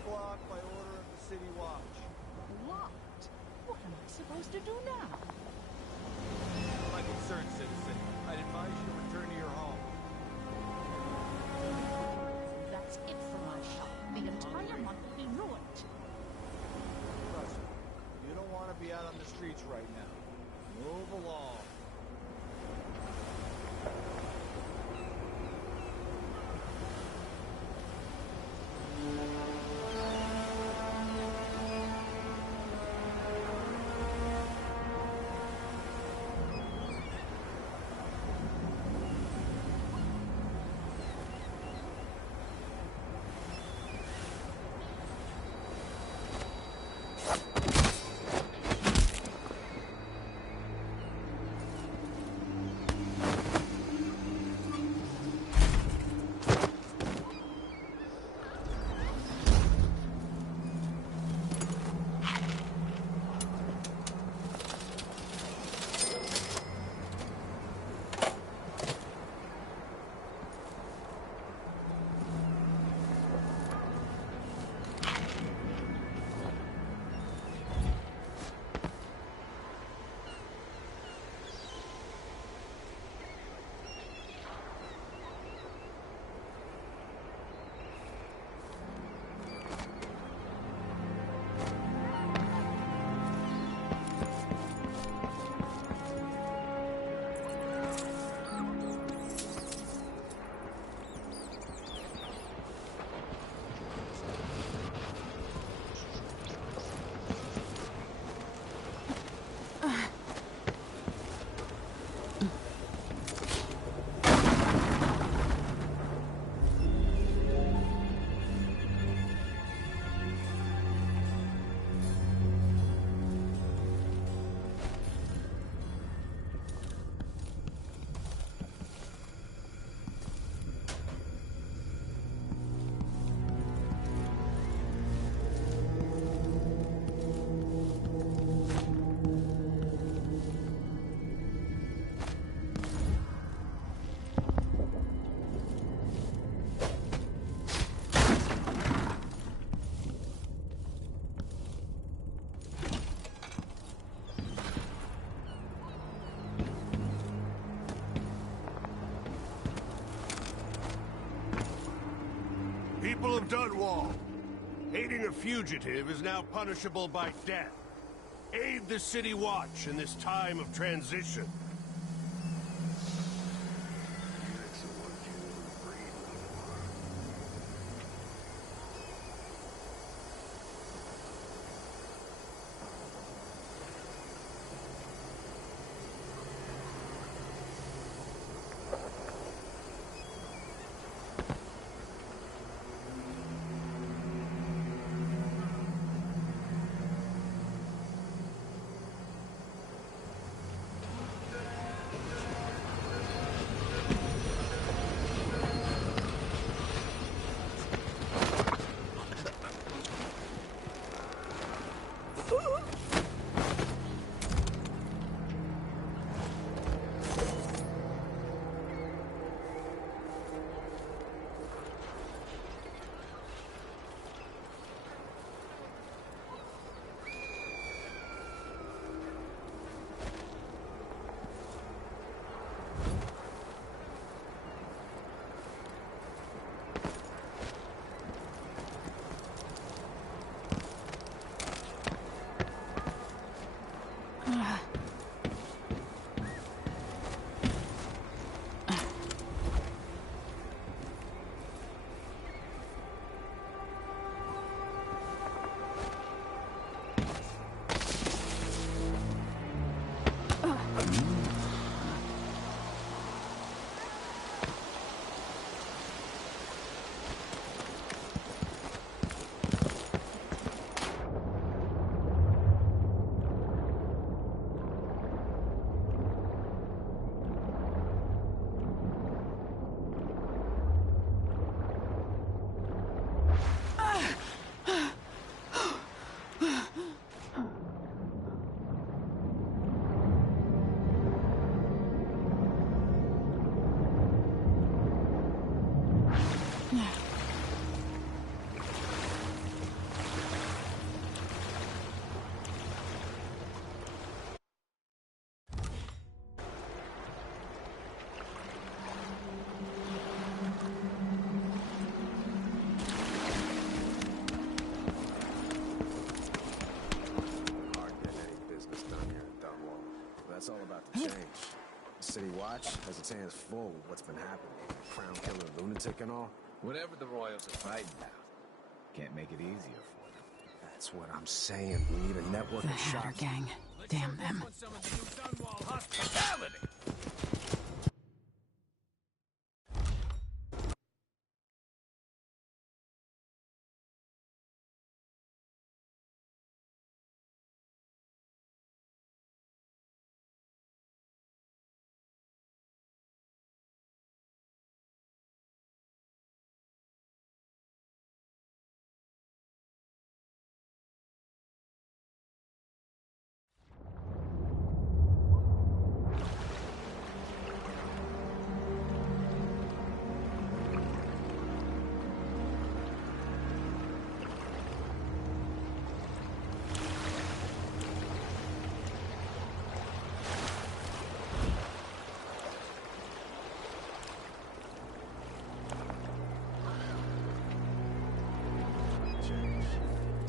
blocked by order of the City Watch. Locked? What am I supposed to do now? My concern, citizen. I'd advise you to return to your home. That's it for my shop. The entire month will be ruined. Trust me, you don't want to be out on the streets right now. Move along. People of Dunwall, aiding a fugitive is now punishable by death. Aid the City Watch in this time of transition. change. The City Watch has its hands full with what's been happening. Crown killer, lunatic and all. Whatever the Royals are fighting about, can't make it easier for them. That's what I'm saying. We need a network The of shops. Hatter Gang. Damn them. Some of the new Dunwall hospitality.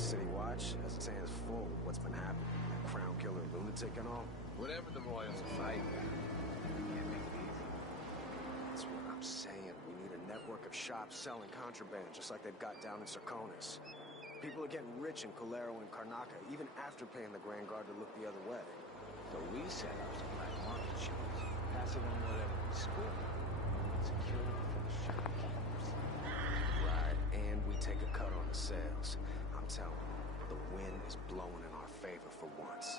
City Watch has its hands full with what's been happening. That Crown killer, lunatic and all. Whatever the Royals are fighting about, can't make it easier. That's what I'm saying. We need a network of shops selling contraband, just like they've got down in Serkonis. People are getting rich in Colero and Karnaca, even after paying the Grand Guard to look the other way. So we set up some black market shows, pass along whatever we score. Secure it for the shopkeepers. Right, and we take a cut on the sales. I'm telling you, the wind is blowing in our favor for once.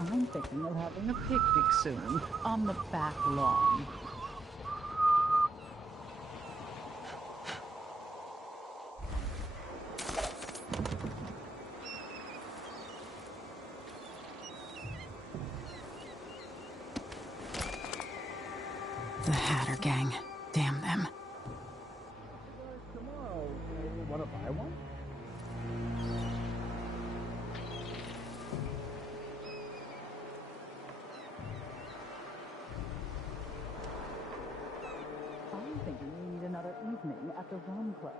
I'm thinking of having a picnic soon, on the back lawn. The Hatter Gang. Damn them. Tomorrow, wanna buy one? I'm thinking we need another evening at the Rum Club.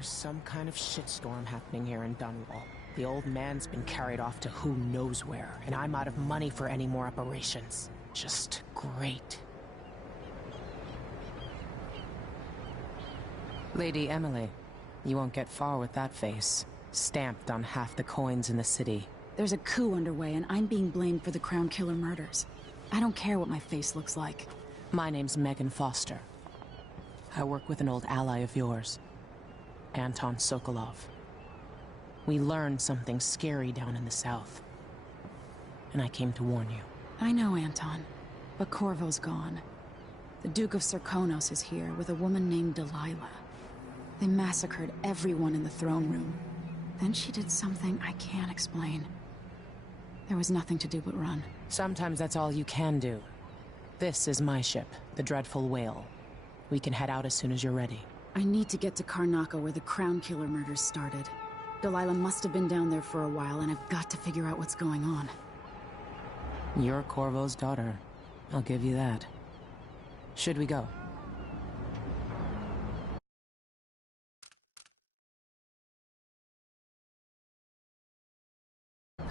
There's some kind of shitstorm happening here in Dunwall. The old man's been carried off to who knows where, and I'm out of money for any more operations. Just great. Lady Emily, you won't get far with that face. Stamped on half the coins in the city. There's a coup underway, and I'm being blamed for the Crown Killer murders. I don't care what my face looks like. My name's Megan Foster. I work with an old ally of yours, Anton Sokolov. We learned something scary down in the south, and I came to warn you. I know, Anton, but Corvo's gone. The Duke of Serkonos is here with a woman named Delilah. They massacred everyone in the throne room. Then she did something I can't explain. There was nothing to do but run. Sometimes that's all you can do. This is my ship, the Dreadful Whale. We can head out as soon as you're ready. I need to get to Karnaca where the Crown Killer murders started. Delilah must have been down there for a while, and I've got to figure out what's going on. You're Corvo's daughter. I'll give you that. Should we go?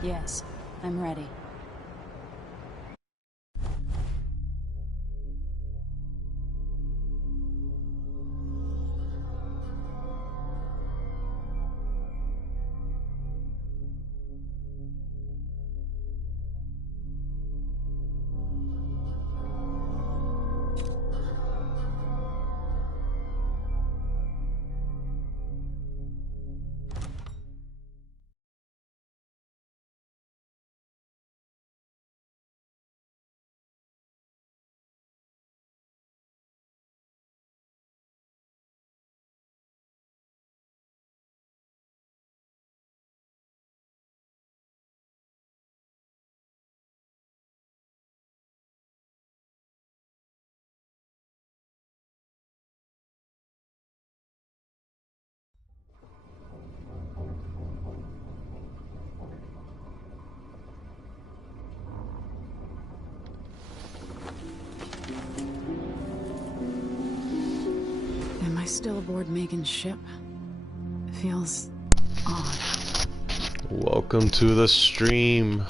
Yes, I'm ready. Am I still aboard Megan's ship? It feels odd. Welcome to the stream.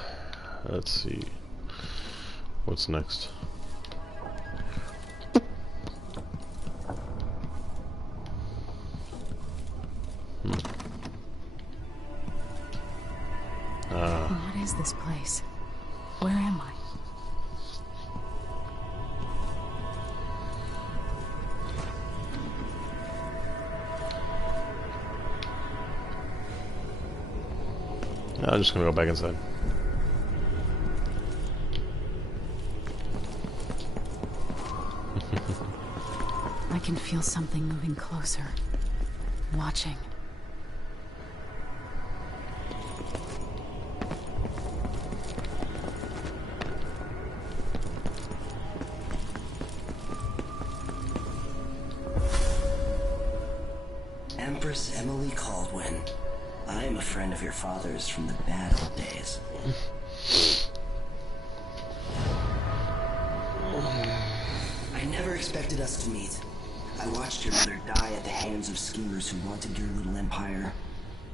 Let's see. What's next? What is this place? Where am I? I'm just gonna go back inside. I can feel something moving closer. Watching. Empress Emily Caldwin. I'm a friend of your father's from the bad old days. I never expected us to meet. I watched your mother die at the hands of schemers who wanted your little empire.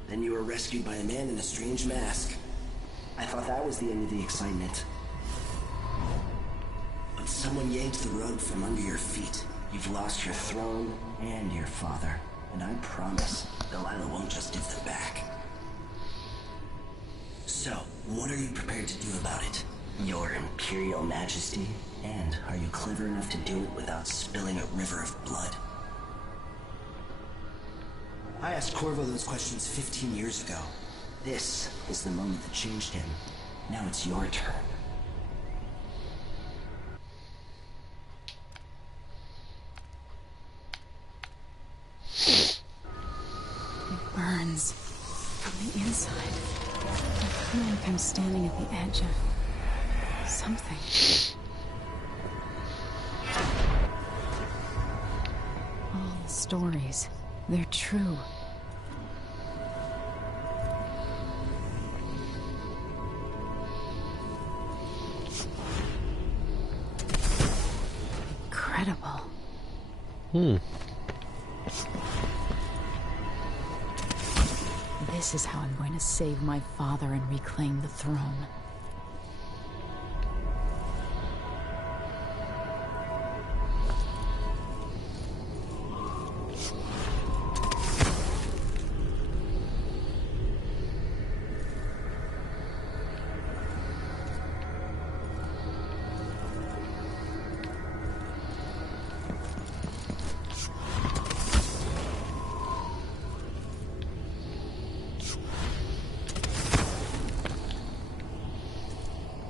Then you were rescued by a man in a strange mask. I thought that was the end of the excitement. But someone yanked the rug from under your feet. You've lost your throne and your father. And I promise, Delilah won't just give them back. So, what are you prepared to do about it? Your Imperial Majesty? And are you clever enough to do it without spilling a river of blood? I asked Corvo those questions 15 years ago. This is the moment that changed him. Now it's your turn. Burns from the inside. I feel like I'm standing at the edge of something. All the stories, they're true. Incredible. This is how I'm going to save my father and reclaim the throne.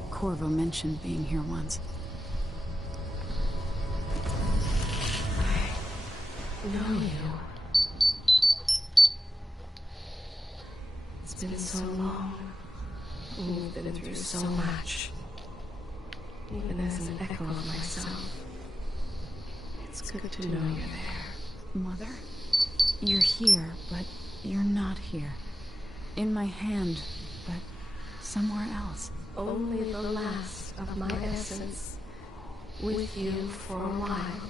Corvo mentioned being here once. I know you. It's been so long. We've been through so much. Even as an echo of myself. It's good to know you're there. Mother? You're here, but you're not here. In my hand, but somewhere else. Only the last of my essence. With you for a while.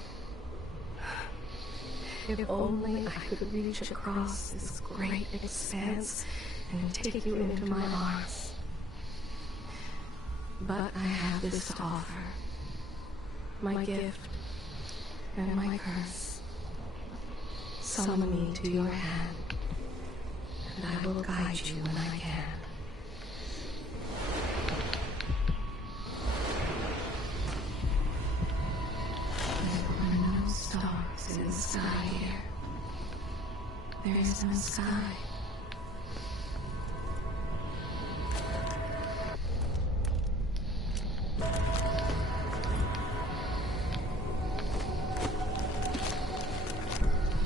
If only I could reach across this great expanse and take you into my arms. But I have this to offer. My gift and my curse. Summon me to your hand, and I will guide you when I can. There are no stars in the sky here. There is no sky.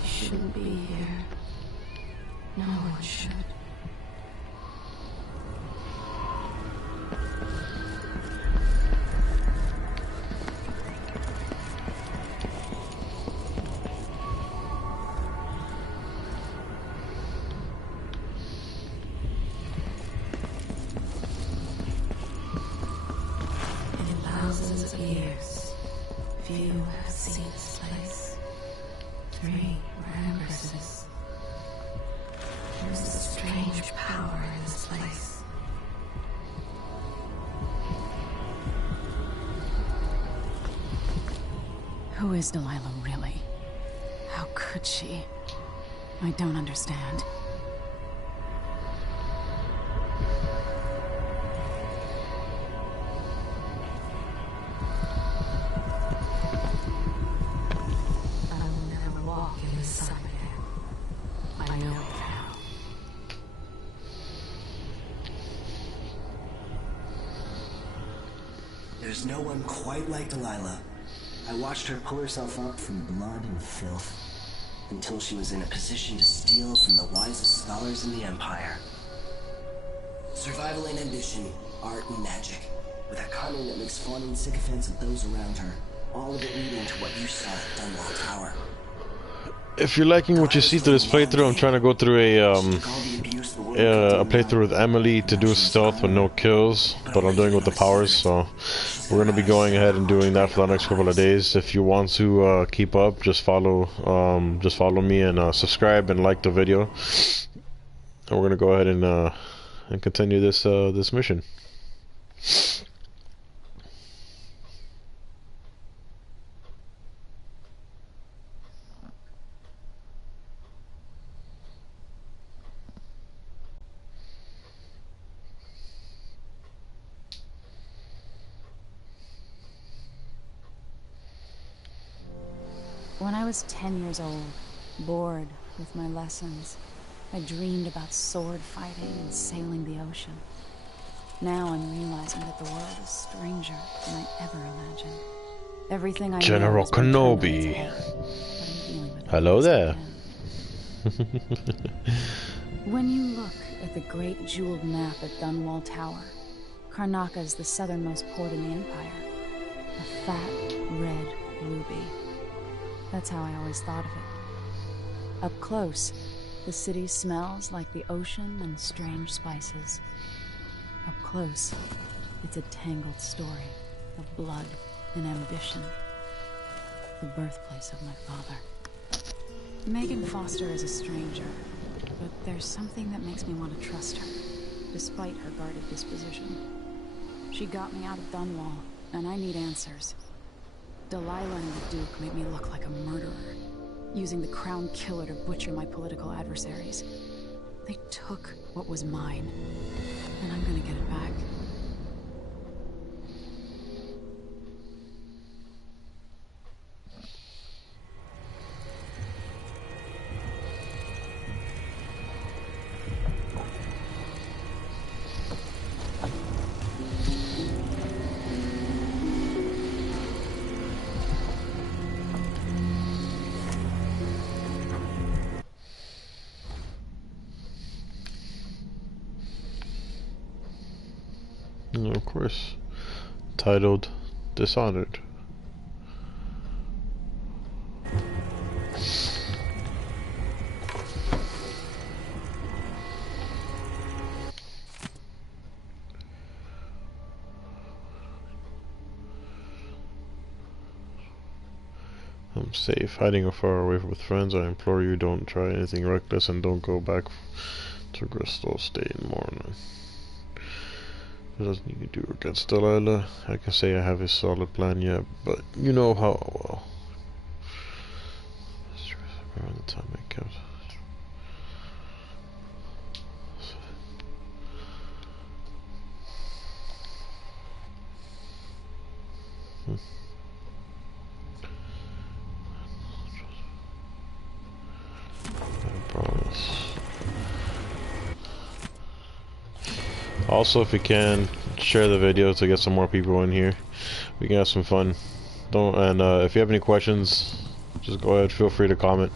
Shouldn't be here. No one should. In thousands of years, few have seen this place. 3 were empresses. There's a strange power in this place. Who is Delilah really? How could she? I don't understand. I will never walk in the sun again. I know how. There's no one quite like Delilah. I watched her pull herself up from blood and filth until she was in a position to steal from the wisest scholars in the Empire. Survival and ambition, art and magic, with a cunning that makes fun and sycophants of those around her, all of it leading to what you saw at Dunwall Tower. If you're liking what you see through this playthrough, I'm trying to go through a playthrough with Emily to do stealth with no kills, but I'm doing it with the powers, so we're gonna be going ahead and doing that for the next couple of days. If you want to keep up, just follow me and subscribe and like the video, and we're gonna go ahead and continue this this mission. When I was 10 years old, bored with my lessons, I dreamed about sword fighting and sailing the ocean. Now I'm realizing that the world is stranger than I ever imagined. Everything I know General has been turned on its Kenobi. head, but I'm dealing with it Hello as there. I can. When you look at the great jeweled map at Dunwall Tower, Karnaca is the southernmost port in the Empire. A fat, red ruby. That's how I always thought of it. Up close, the city smells like the ocean and strange spices. Up close, it's a tangled story of blood and ambition. The birthplace of my father. Megan Foster is a stranger, but there's something that makes me want to trust her, despite her guarded disposition. She got me out of Dunwall, and I need answers. Delilah and the Duke made me look like a murderer, using the Crown Killer to butcher my political adversaries. They took what was mine, and I'm gonna get it back. And of course, titled Dishonored. I'm safe, hiding afar away with friends. I implore you, don't try anything reckless and don't go back to Crystal. Stay in mourning. It doesn't need to do against Delilah. I can say I have a solid plan yet, but you know how well. Around the time I kept. I promise. Also, if you can, share the video to get some more people in here. We can have some fun. If you have any questions, just go ahead. Feel free to comment.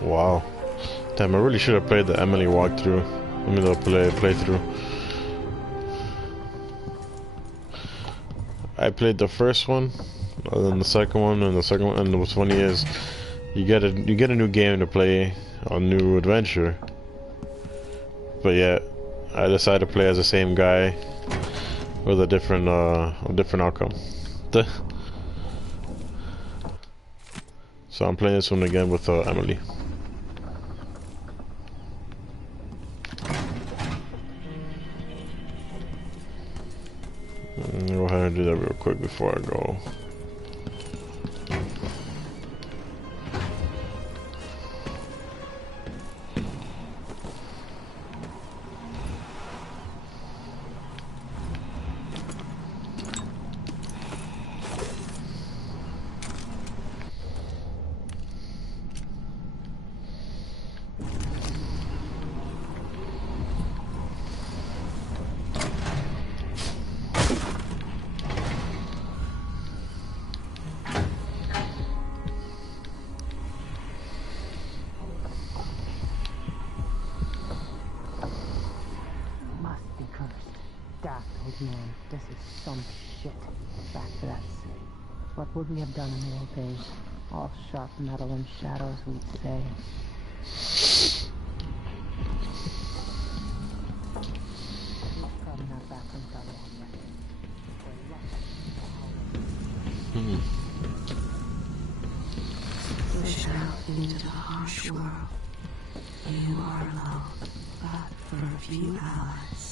Wow. Damn, I really should have played the Emily walkthrough. I mean, the playthrough. I played the first one, and then the second one, and and what's funny is, you get a new game to play, a new adventure. But yeah, I decided to play as the same guy with a different outcome. So I'm playing this one again with Emily. Go ahead and do that real quick before I go. Man, this is some shit. Back to that city. What would we have done in the old days? All sharp metal and shadows we today. Probably not back from Pushed out into the harsh world. You are alone, but for a few hours.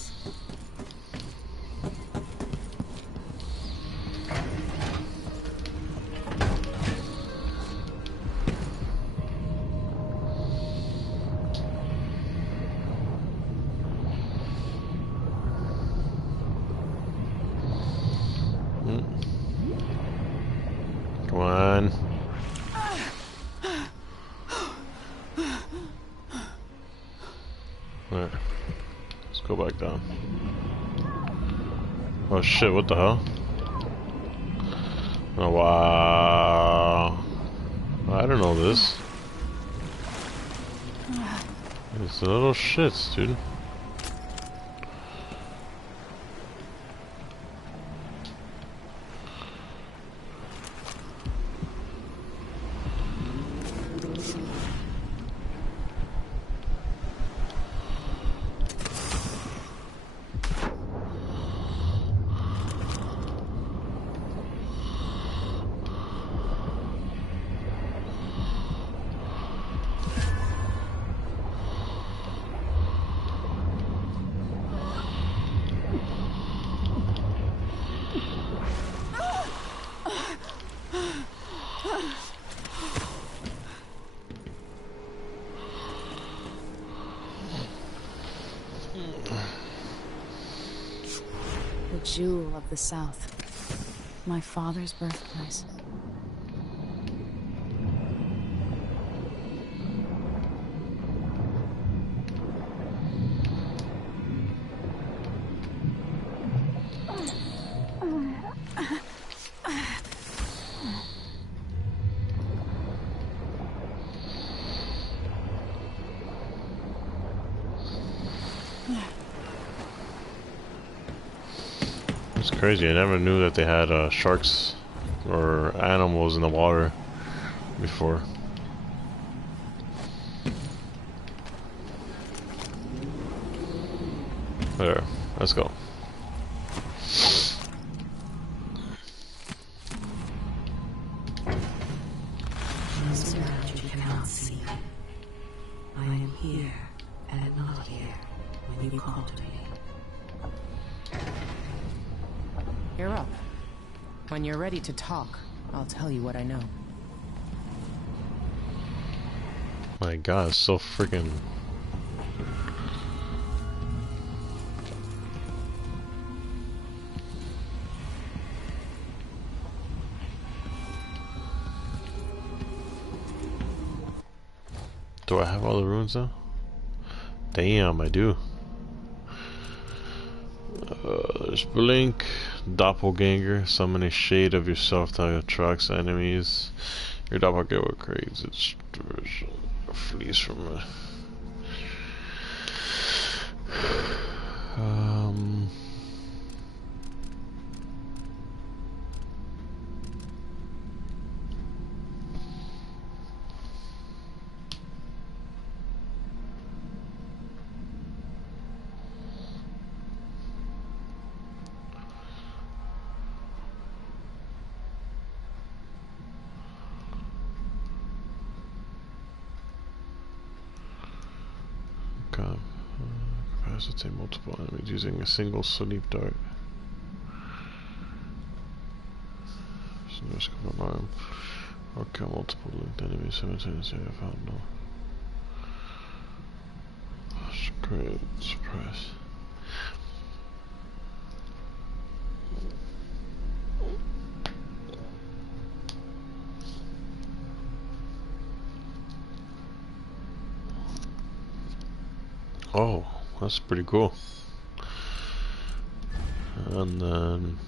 Come on. Alright. Let's go back down. Oh shit, what the hell? Oh wow. I don't know this. It's little shits, dude. The jewel of the South. My father's birthplace. It's crazy. I never knew that they had sharks or animals in the water before. There, let's go. So that you cannot see. I am here and not here when you call to me. You're up. When you're ready to talk, I'll tell you what I know. My God, it's so freaking. Do I have all the runes now? Damn, I do. There's Blink, Doppelganger, summon a shade of yourself that attracts enemies. Your doppelganger creates its flees from a... Capacitate multiple enemies using a single sleep dart. Risk of alarm. Or kill multiple linked enemies simultaneously. I found no. Great surprise. Oh, that's pretty cool. And then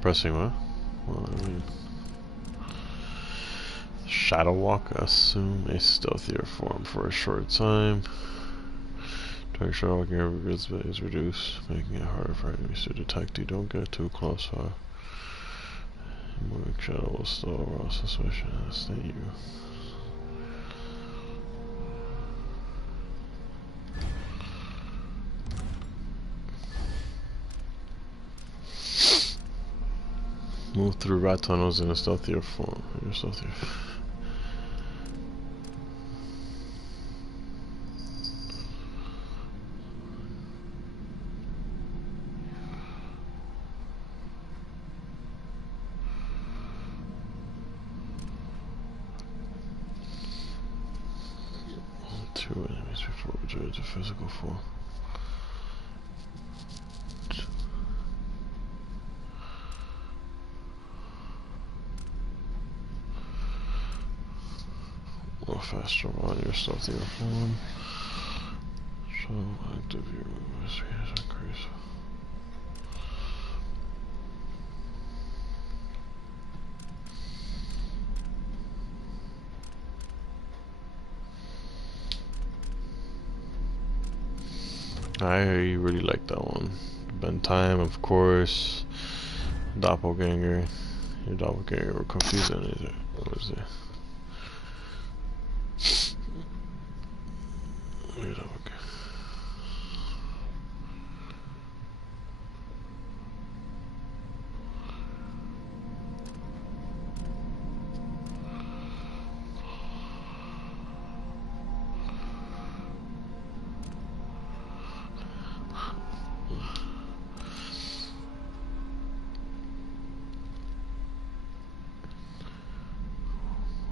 pressing what? Well, I mean, Shadow Walk. Assume a stealthier form for a short time. Target Shadow Walking over is reduced, making it harder for enemies to detect you. Don't get too close, fire. Moving shadow will slow overall suspicion and stay you. Move through rat tunnels in a stealthier form. You're stealthier. Two enemies before returning to physical form. Or faster on your stealthier form. So active your movements. Yes, increase. I really like that one. Bend time, of course. Doppelganger. Your doppelganger will confuse enemies. What is it? Your doppelganger.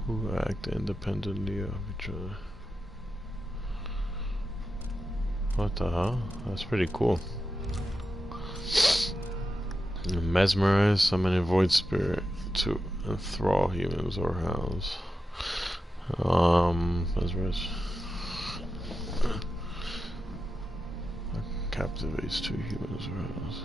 who act independently of each other. What the hell? That's pretty cool. Mesmerize, summon a void spirit to enthrall humans or hounds. Mesmerize. Captivates two humans or hounds.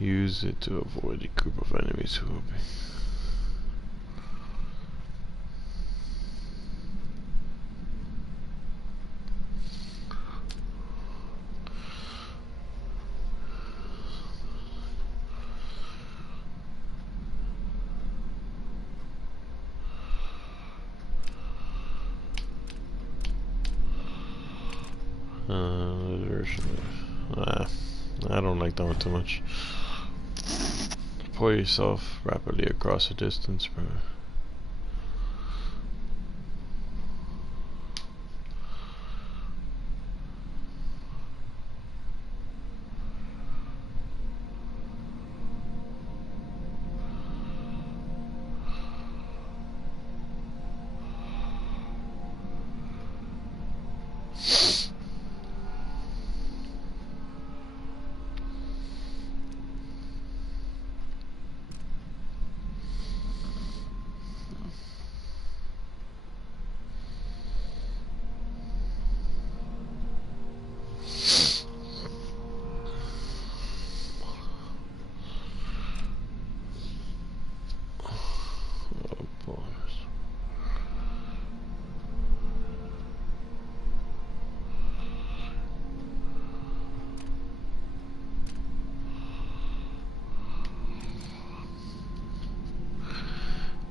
Use it to avoid a group of enemies who will be. I don't like that one too much. Pour yourself rapidly across a distance, bro.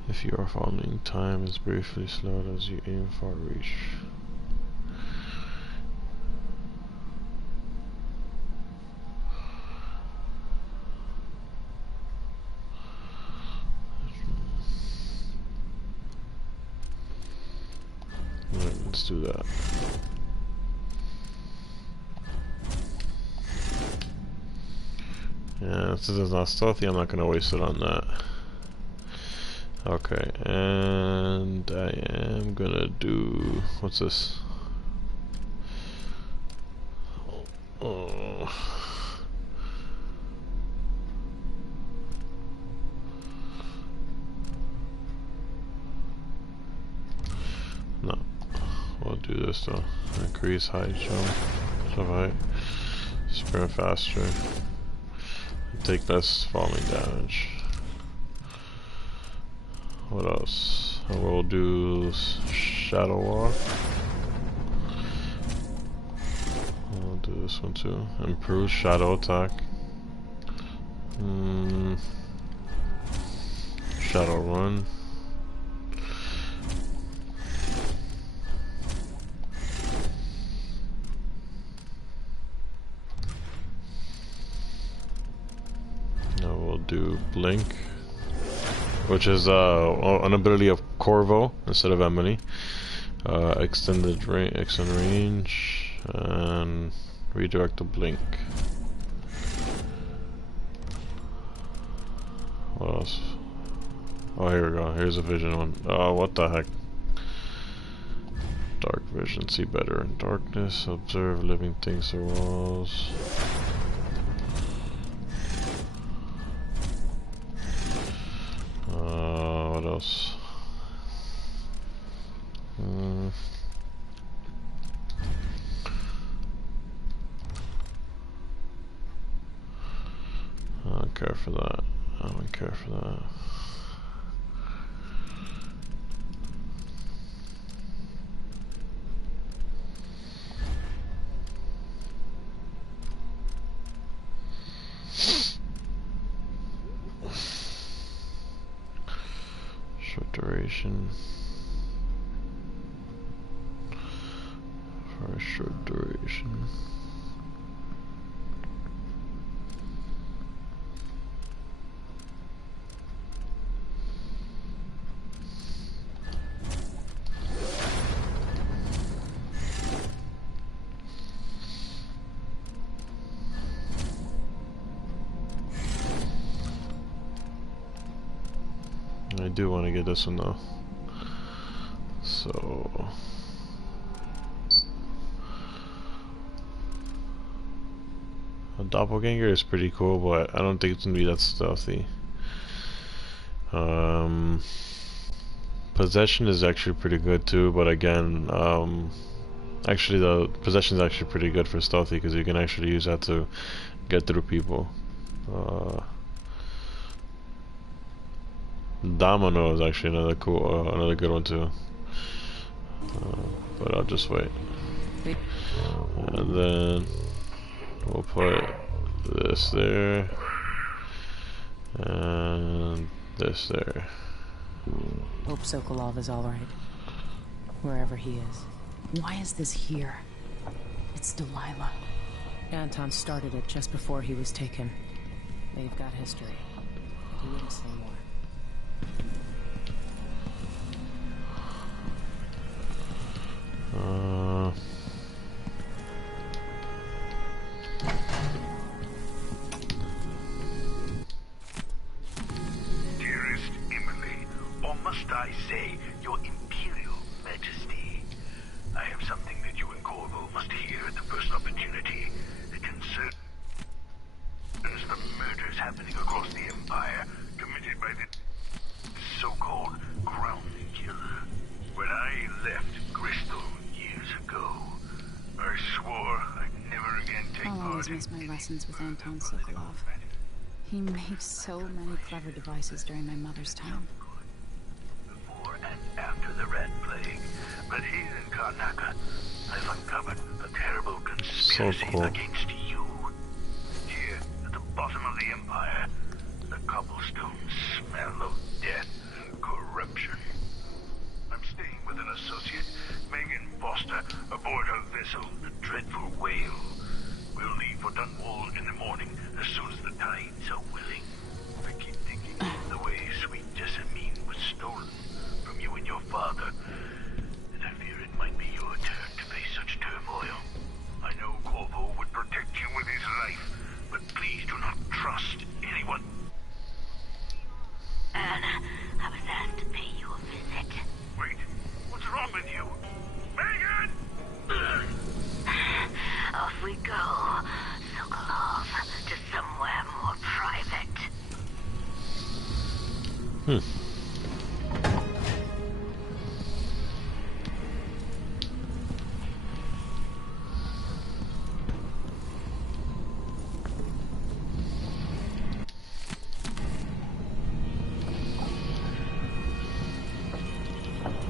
If you are falling, time is briefly slowed as you aim for reach. Alright, let's do that. Yeah, since it's not stealthy, I'm not gonna waste it on that. Okay, and I am gonna do, what's this? Oh. No, we'll do this though. Increase height, jump height, sprint faster, take less falling damage. What else? We'll do shadow walk. We'll do this one too. Improve shadow attack. Shadow run. Now we'll do blink, which is an ability of Corvo instead of Emily. Extend range, and redirect the blink. What else? Oh, here we go. Here's a vision one. Oh, what the heck? Dark vision. See better in darkness. Observe living things or walls. What else? I don't care for that. I don't care for that. Short duration. For a short duration. do want to get this one though. So a doppelganger is pretty cool, but I don't think it's gonna be that stealthy. Possession is actually pretty good too, but again, actually the possession is actually pretty good for stealthy because you can actually use that to get through people. Domino is actually another cool, another good one too. But I'll just wait. And then we'll put this there and this there. Hope Sokolov is all right, wherever he is. Why is this here? It's Delilah. Anton started it just before he was taken. They've got history. He wouldn't say more. Dearest Emily, or must I say, your Imperial Majesty, I have something that you and Corvo must hear at the first opportunity. It concerns the murders happening across the Empire, committed by the so-called Crown Killer. When I left Crystal years ago, I swore I'd never again take I'll always part in miss my lessons with Anton Sokolov. He made so many clever devices during my mother's time. before and after the Red Plague. But here in Karnaca, I've uncovered a terrible conspiracy against you. Here, at the bottom of the Empire, the cobblestones smell of death and corruption. I'm staying with an associate, Megan Foster, aboard her vessel, the Dreadful Whale. We'll leave for Dunwall in the morning, as soon as the tides are willing. I keep thinking of the way sweet Jessamine was stolen from you and your father, and I fear it might be your turn to face such turmoil. I know Corvo would protect you with his life, but please do not trust anyone. Anna, I was asked to pay you a visit. Wait, what's wrong with you? Megan! Off we go, Sokolov, to somewhere more private.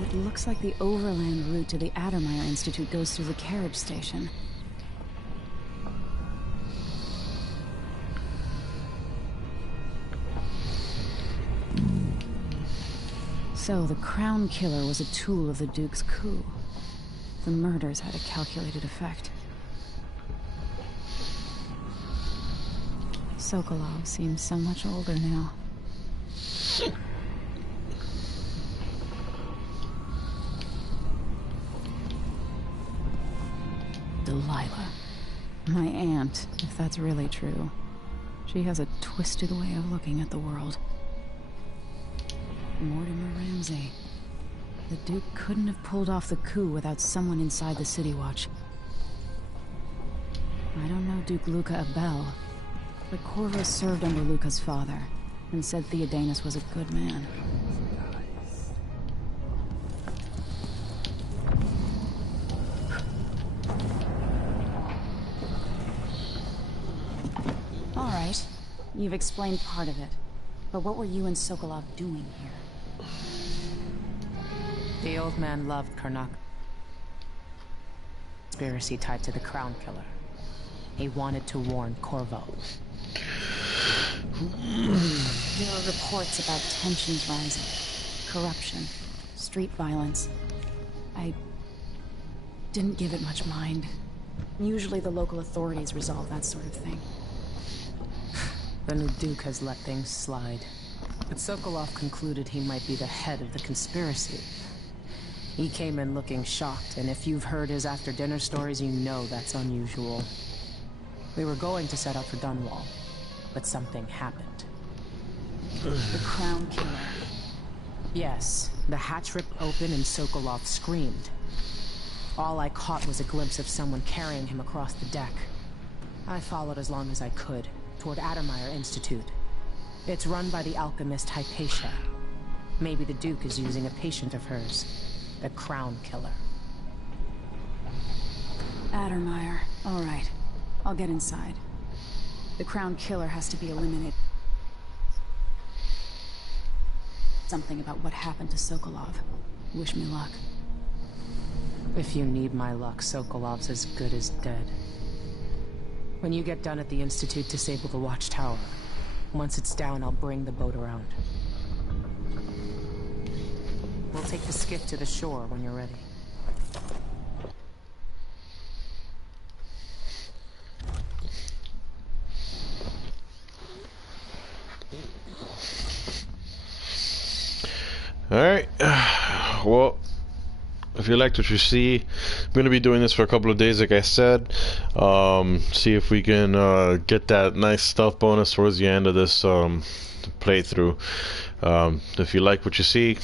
It looks like the overland route to the Addermeyer Institute goes through the carriage station. So, the Crown Killer was a tool of the Duke's coup. The murders had a calculated effect. Sokolov seems so much older now. Delilah. My aunt, if that's really true. She has a twisted way of looking at the world. Mortimer Ramsey. The Duke couldn't have pulled off the coup without someone inside the City Watch. I don't know Duke Luca Abel, but Corvo served under Luca's father, and said Theodanis was a good man. All right, you've explained part of it, but what were you and Sokolov doing here? The old man loved Karnak. Conspiracy tied to the Crown Killer. He wanted to warn Corvo. There are reports about tensions rising, corruption, street violence. I didn't give it much mind. Usually the local authorities resolve that sort of thing. The new Duke has let things slide. But Sokolov concluded he might be the head of the conspiracy. He came in looking shocked, and if you've heard his after-dinner stories, you know that's unusual. We were going to set up for Dunwall, but something happened. The Crown Killer. Yes, the hatch ripped open and Sokolov screamed. All I caught was a glimpse of someone carrying him across the deck. I followed as long as I could, toward Addermeyer Institute. It's run by the alchemist Hypatia. Maybe the Duke is using a patient of hers, the Crown Killer. Addermeyer. All right. I'll get inside. The Crown Killer has to be eliminated. Something about what happened to Sokolov. Wish me luck. If you need my luck, Sokolov's as good as dead. When you get done at the Institute, disable the watchtower. Once it's down, I'll bring the boat around. We'll take the skiff to the shore when you're ready. Alright, well, if you liked what you see, I'm going to be doing this for a couple of days, like I said. See if we can get that nice stealth bonus towards the end of this playthrough. If you like what you see,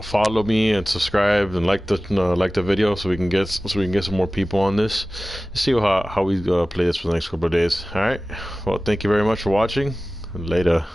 follow me and subscribe and like the video so we can get some more people on this. See how we play this for the next couple of days. Alright, well, thank you very much for watching. Later.